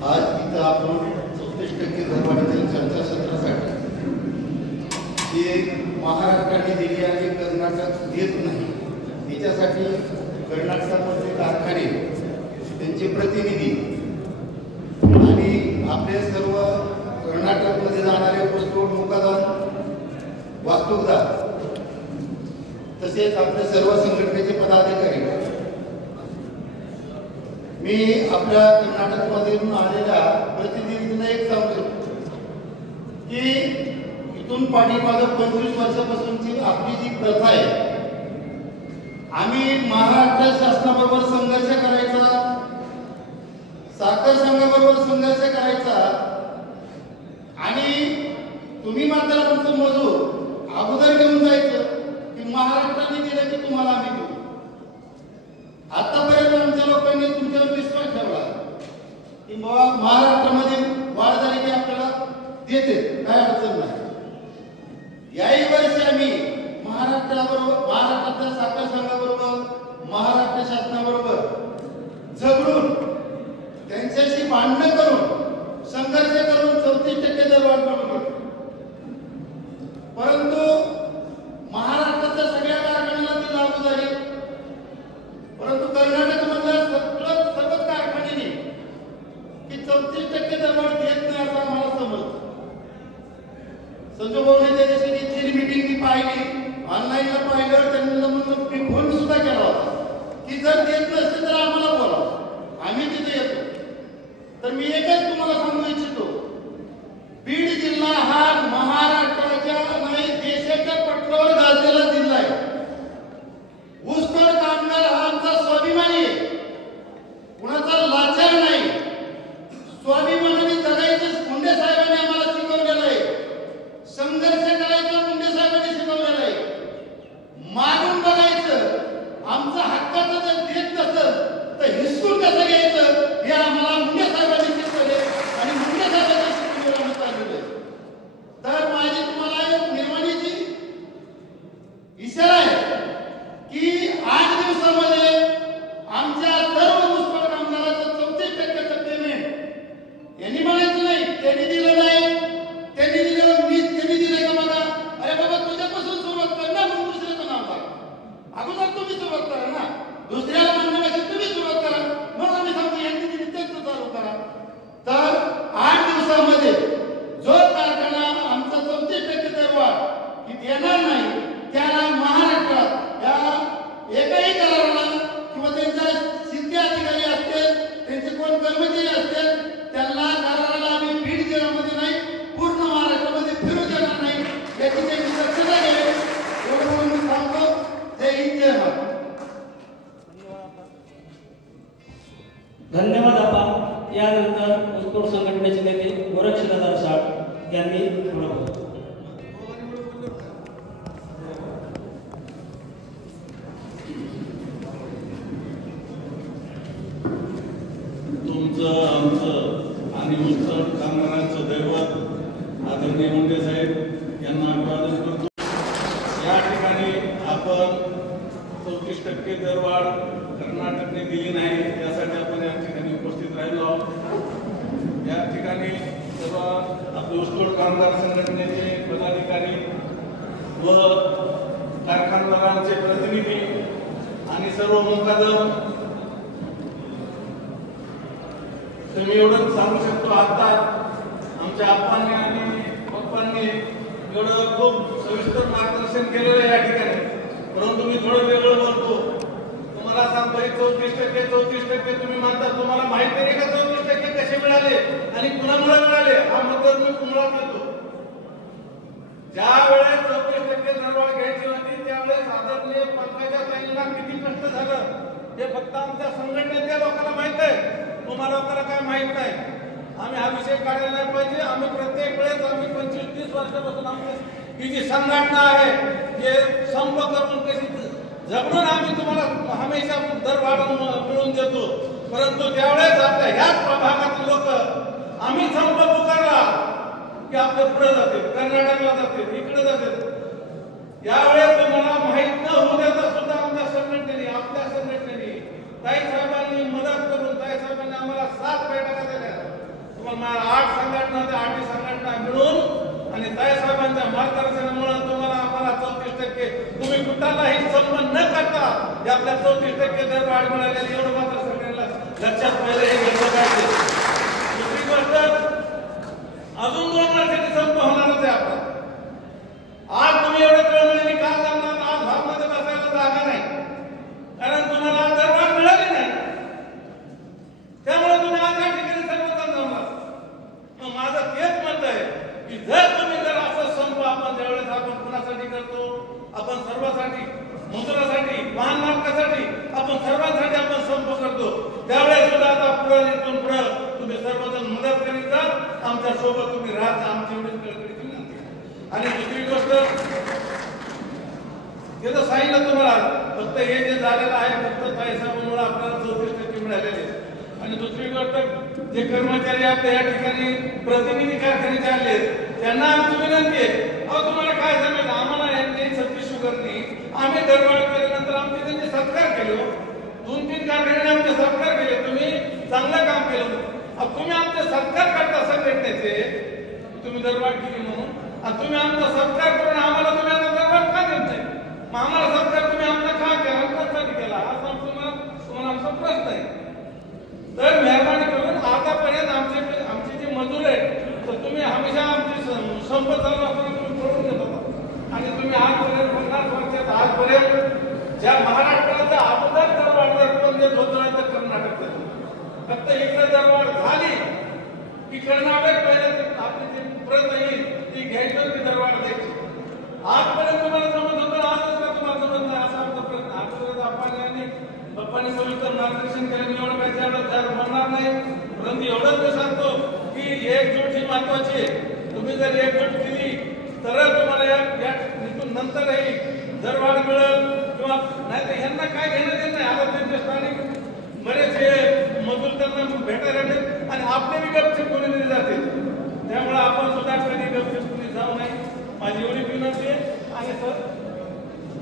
आज इथं आपण 34% धर्मातील चर्चासत्रासाठी जी महाराष्ट्राने दिली आणि कर्नाटक देत नाही, याच्यासाठी कर्नाटकामधले कारखाने त्यांचे प्रतिनिधी आणि आपले सर्व कर्नाटकमध्ये जाणारे ऊसतोड मुकादम वाहतूकदार तसेच आपल्या सर्व संघटनेचे पदाधिकारी, मी आपल्या कर्नाटकमधून आलेल्या प्रतिनिधींना एक सांगतो की इथून पाठीमागं 25 वर्षापासूनची आपली जी प्रथा आहे, आम्ही महाराष्ट्र शासनाबरोबर संघर्ष करायचा, साखर संघाबरोबर संघर्ष करायचा आणि तुम्ही मात्र आमचं मजूर अगोदर घेऊन जायचं की महाराष्ट्राने दिलं की तुम्हाला आम्ही देऊ. आतापर्यंत आमच्या लोकांनी तुमच्यावर विश्वास ठेवला की महाराष्ट्रामध्ये वाढ झाली की आपल्याला देते, काय अडचण नाही. याही वर्षी आम्ही महाराष्ट्रातल्या साखर संघाबरोबर महाराष्ट्र शासनाबरोबर झगडून त्यांच्याशी भांडणं करून संघर्ष करून 34% दर वाढ करून घेतली. परंतु महाराष्ट्रातल्या सगळ्या कारखान्याला ती लागू झाली. परंतु कर्नाटकमधल्या सर्वच कारखान्यांनी की 34% दर वाढ देत नाही असं आम्हाला समजलं. संजू भाऊने त्या दिवशी घेतलेली मीटिंग मी पाहिली, ऑनलाईनला पाहिलं. त्यांना म्हणून मी फोन सुद्धा केला होता की जर देत नसते तर आम्हाला बोला, आम्ही तिथे येतो. तर मी एकच तुम्हाला सांगू इच्छितो, बीड जिल्हा हा महाराष्ट्राच्या नाही देशाच्या पटलावर गाजलेला जिल्हा आहे. ऊसतोड कामगार हा आमचा स्वाभिमानी आहे, कुणाचा लाचार नाही. स्वाभिमानाने जगायचं मुंडे साहेबांनी आम्हाला शिकवलेलं आहे. संघर्ष करायचं मुंडे साहेबांनी शिकवलेलं आहे. मागून बघायचं, आमचं हक्काचं जर देत नसतं तर हिसकून कसं घ्यायचं हे आम्हाला मुंडे साहेबांनी शिकवले आणि मुंडे साहेबांच्या शिकवलेलं आम्ही चाललेलं आहे. तर माझी तुम्हाला निर्माणीची इशारा आहे की 8 दिवसामध्ये आमच्या सर्व ऊसतोड कामगाराचं 34% पेमेंट यांनी म्हणायचं नाही त्यांनी दिलं नाही, त्यांनी दिलं त्यांनी दिलं का बघा. अरे बाबा तुझ्यापासून सुरुवात कर ना, मग दुसऱ्याचं नाव टाक. अगोदर तुम्ही सुरुवात करा ना, दुसऱ्याला म्हणण्यापेक्षा तुम्ही सुरुवात करा, मग आम्ही सांगतो यांनी दिली त्यांचं चालू करा. तर 8 दिवसामध्ये जो कारखाना आमचा 34% दर वाढ की देणार नाही त्याला महाराष्ट्रात या एकाही कराराला किंवा त्यांच्या 34% दरवाढ कर्नाटकने दिली नाही, यासाठी आपण या ठिकाणी उपस्थित राहिलो आहोत। या ठिकाणी सर्व आपले ऊसतोड कामगार संघटनेचे पदाधिकारी व कारखानदारांचे प्रतिनिधी आणि सर्व मुकादम, तर मी एवढंच सांगू शकतो, आता आमच्या आप्पांनी आणि पप्पांनी एवढं खूप सविस्तर मार्गदर्शन केलेलं आहे या ठिकाणी, परंतु मी थोडं वेगळं बोलतो। तुम्हाला सांगतो 34% तुम्ही मानता, तुम्हाला माहिती आहे का 34% कसे मिळाले आणि कुणामुळे मिळाले? हा मुद्दा मी तुम्हाला देतो। ज्या वेळेस 34% दरवाढ घ्यायची होती त्यावेळेस आदरणीय पंकजाताईंना किती कष्ट झालं हे फक्त आमच्या संघटनेच्या लोकांना माहित आहे, तुम्हाला लोकांना काय माहित नाही। आम्ही हा विषय काढायला नाही पाहिजे। आम्ही प्रत्येक वेळेस आम्ही 25-30 वर्षापासून आमची ही जी संघटना आहे हे संप करून कशी जगणून आम्ही तुम्हाला हमेशा दरवाढ मिळवून देतो, परंतु त्यावेळेस आपल्या ह्याच भागातील लोक आम्ही संप पुकारला की आपले पुढे जाते, कर्नाटकला जाते, इकडे जाते। यावेळेस तुम्हाला माहित न होऊ देता सुद्धा आमच्या संघटनेने, आपल्या संघटनेने ताई साहेबांनी मदत करून, ताई साहेबांनी आम्हाला 7 बैठका दिल्या। तुम्हाला 8 संघटना होत्या, 8 संघटना मिळून आणि ताई साहेबांच्या मार्गदर्शनामुळे तुम्हाला आम्हाला 34% तुम्ही कुठलाही संबंध न करता हे आपल्या 34% दरवाढ मिळालेली, एवढं मात्र सगळ्यांना लक्षात पहिले हे घेतलं पाहिजे। दुसरी गोष्ट, अजून 2 वर्षांनी संप होणारच आहे आपला। आज तुम्ही एवढं तळमळीने का करणार? आज भागमध्ये बसायला जागा नाही, कारण तुम्हाला दरवाढ मिळाली नाही, त्यामुळे तुम्ही आज या ठिकाणी सर्वजण जमणार। मग माझं तेच मत आहे की जर असं संप आपण ज्यावेळेस आपण कुणासाठी करतो, आपण सर्वांसाठी, मजुरासाठी, वाहन मालकासाठी, आपण सर्वांसाठी आपण संप करतो, त्यावेळेस सुद्धा आता पुढे इथून पुढे तुम्ही सर्वजण मदत करीत जा, आमच्या सोबत तुम्ही राहा, आमची एवढीच कळकळीची विनंती। आणि दुसरी गोष्ट, ते तर सांगितलं तुम्हाला, फक्त हे जे झालेलं आहे फक्त पैशामुळे आपल्याला 34% मिळालेले। आणि दुसरी गोष्ट, जे कर्मचारी आपल्या या ठिकाणी प्रतिनिधी कारखान्याचे आले त्यांना आमची विनंती आहे, अहो तुम्हाला काय सांगायचं, आम्हाला यांनी सतीश शुगरनी आम्ही दरवाढ केल्यानंतर आमचे त्यांचे सत्कार केले, 2-3 कारखान्याने आमचे सत्कार केले, तुम्ही चांगलं काम केलं। अब तुम्ही आमचे सत्कार करता संघटनेचे, तुम्ही दरवाढ केली म्हणून, आणि तुम्ही आमचा सत्कार करून आम्हाला तुम्ही आता दरवाढ का देत नाही? मग आम्हाला सत्कार तुम्ही आमचा का केला, कशासाठी केला, हा तुम्हाला आमचा प्रश्न आहे। तर मेहरबानी करून आतापर्यंत आमचे जे मजूर आहेत तर तुम्ही हमेशा आमची संप चालू असताना तुम्ही करून देत होता, आणि तुम्ही आजपर्यंत 50 वर्षात आजपर्यंत ज्या महाराष्ट्राचा अगोदर दरवाढ रक्कम देत होतं तर कर्नाटक, फक्त इकडे दरवाढ झाली की कर्नाटक पहिले आपली जी प्रत येईल ती घ्यायचं, ती दरवाढ द्यायची। आजपर्यंत तुम्हाला समज होतं, आजच का तुम्हाला समज नाही असा आमचा प्रश्न। आजपर्यंत बाप्पांनी सविस्तर मार्गदर्शन केलं, मी एवढं काही त्यावर म्हणणार नाही, परंतु एवढंच मी सांगतो की एकजूट ही महत्वाची आहे। तुम्ही जर एकजूट केली तरच तुम्हाला इथून नंतरही दरवाढ मिळेल, किंवा नाही तर यांना काय घेणं देत नाही। आता त्यांचे स्थानिक बरेच हे मजूर त्यांना भेटायला लागले आणि आपले बी गपचूप कोणी दिले जाते, त्यामुळे आपण सुद्धा कधी गपचूप कोणी जाऊ नये, माझी एवढी विनंती आहे। आणि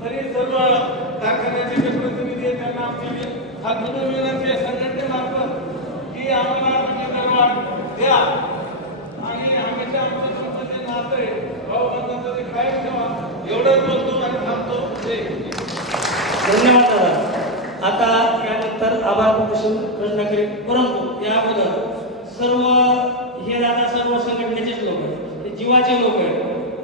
तरी सर्व कारखान्याचे जे प्रतिनिधी आहेत त्यांना आमची हात जोडून विनंती आहे संघटनेमार्फत की आम्हाला दरवाढ द्या, आणि हमेशा आमच्या संबंधित नातं आहे, भाऊ बंधाचं ते कायम ठेवा, एवढंच बोलतो आणि थांबतो। धन्यवाद दादा। आता यानंतर आभार प्रश्न करेल, परंतु या अगोदर सर्व हे दादा सर्व संघटनेचेच लोक आहेत, जीवाचे लोक आहेत,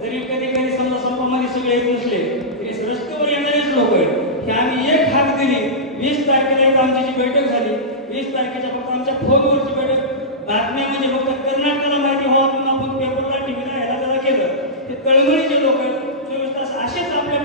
जरी कधी समजा संपामध्ये सगळे नसले तरी रस्त्यावर येणारेच लोक आहेत, की आम्ही एक हाक दिली 20 तारखेला आमची जी बैठक झाली, 20 तारखेच्या फक्त आमच्या फोनवरची बैठक, बातम्यामध्ये फक्त कर्नाटकाला माहिती व्हावं म्हणून आपण पेपरला टीव्हीला ह्याला त्याला केलं, ते तळमळीचे लोक आहेत, 24 तास असेच आपल्या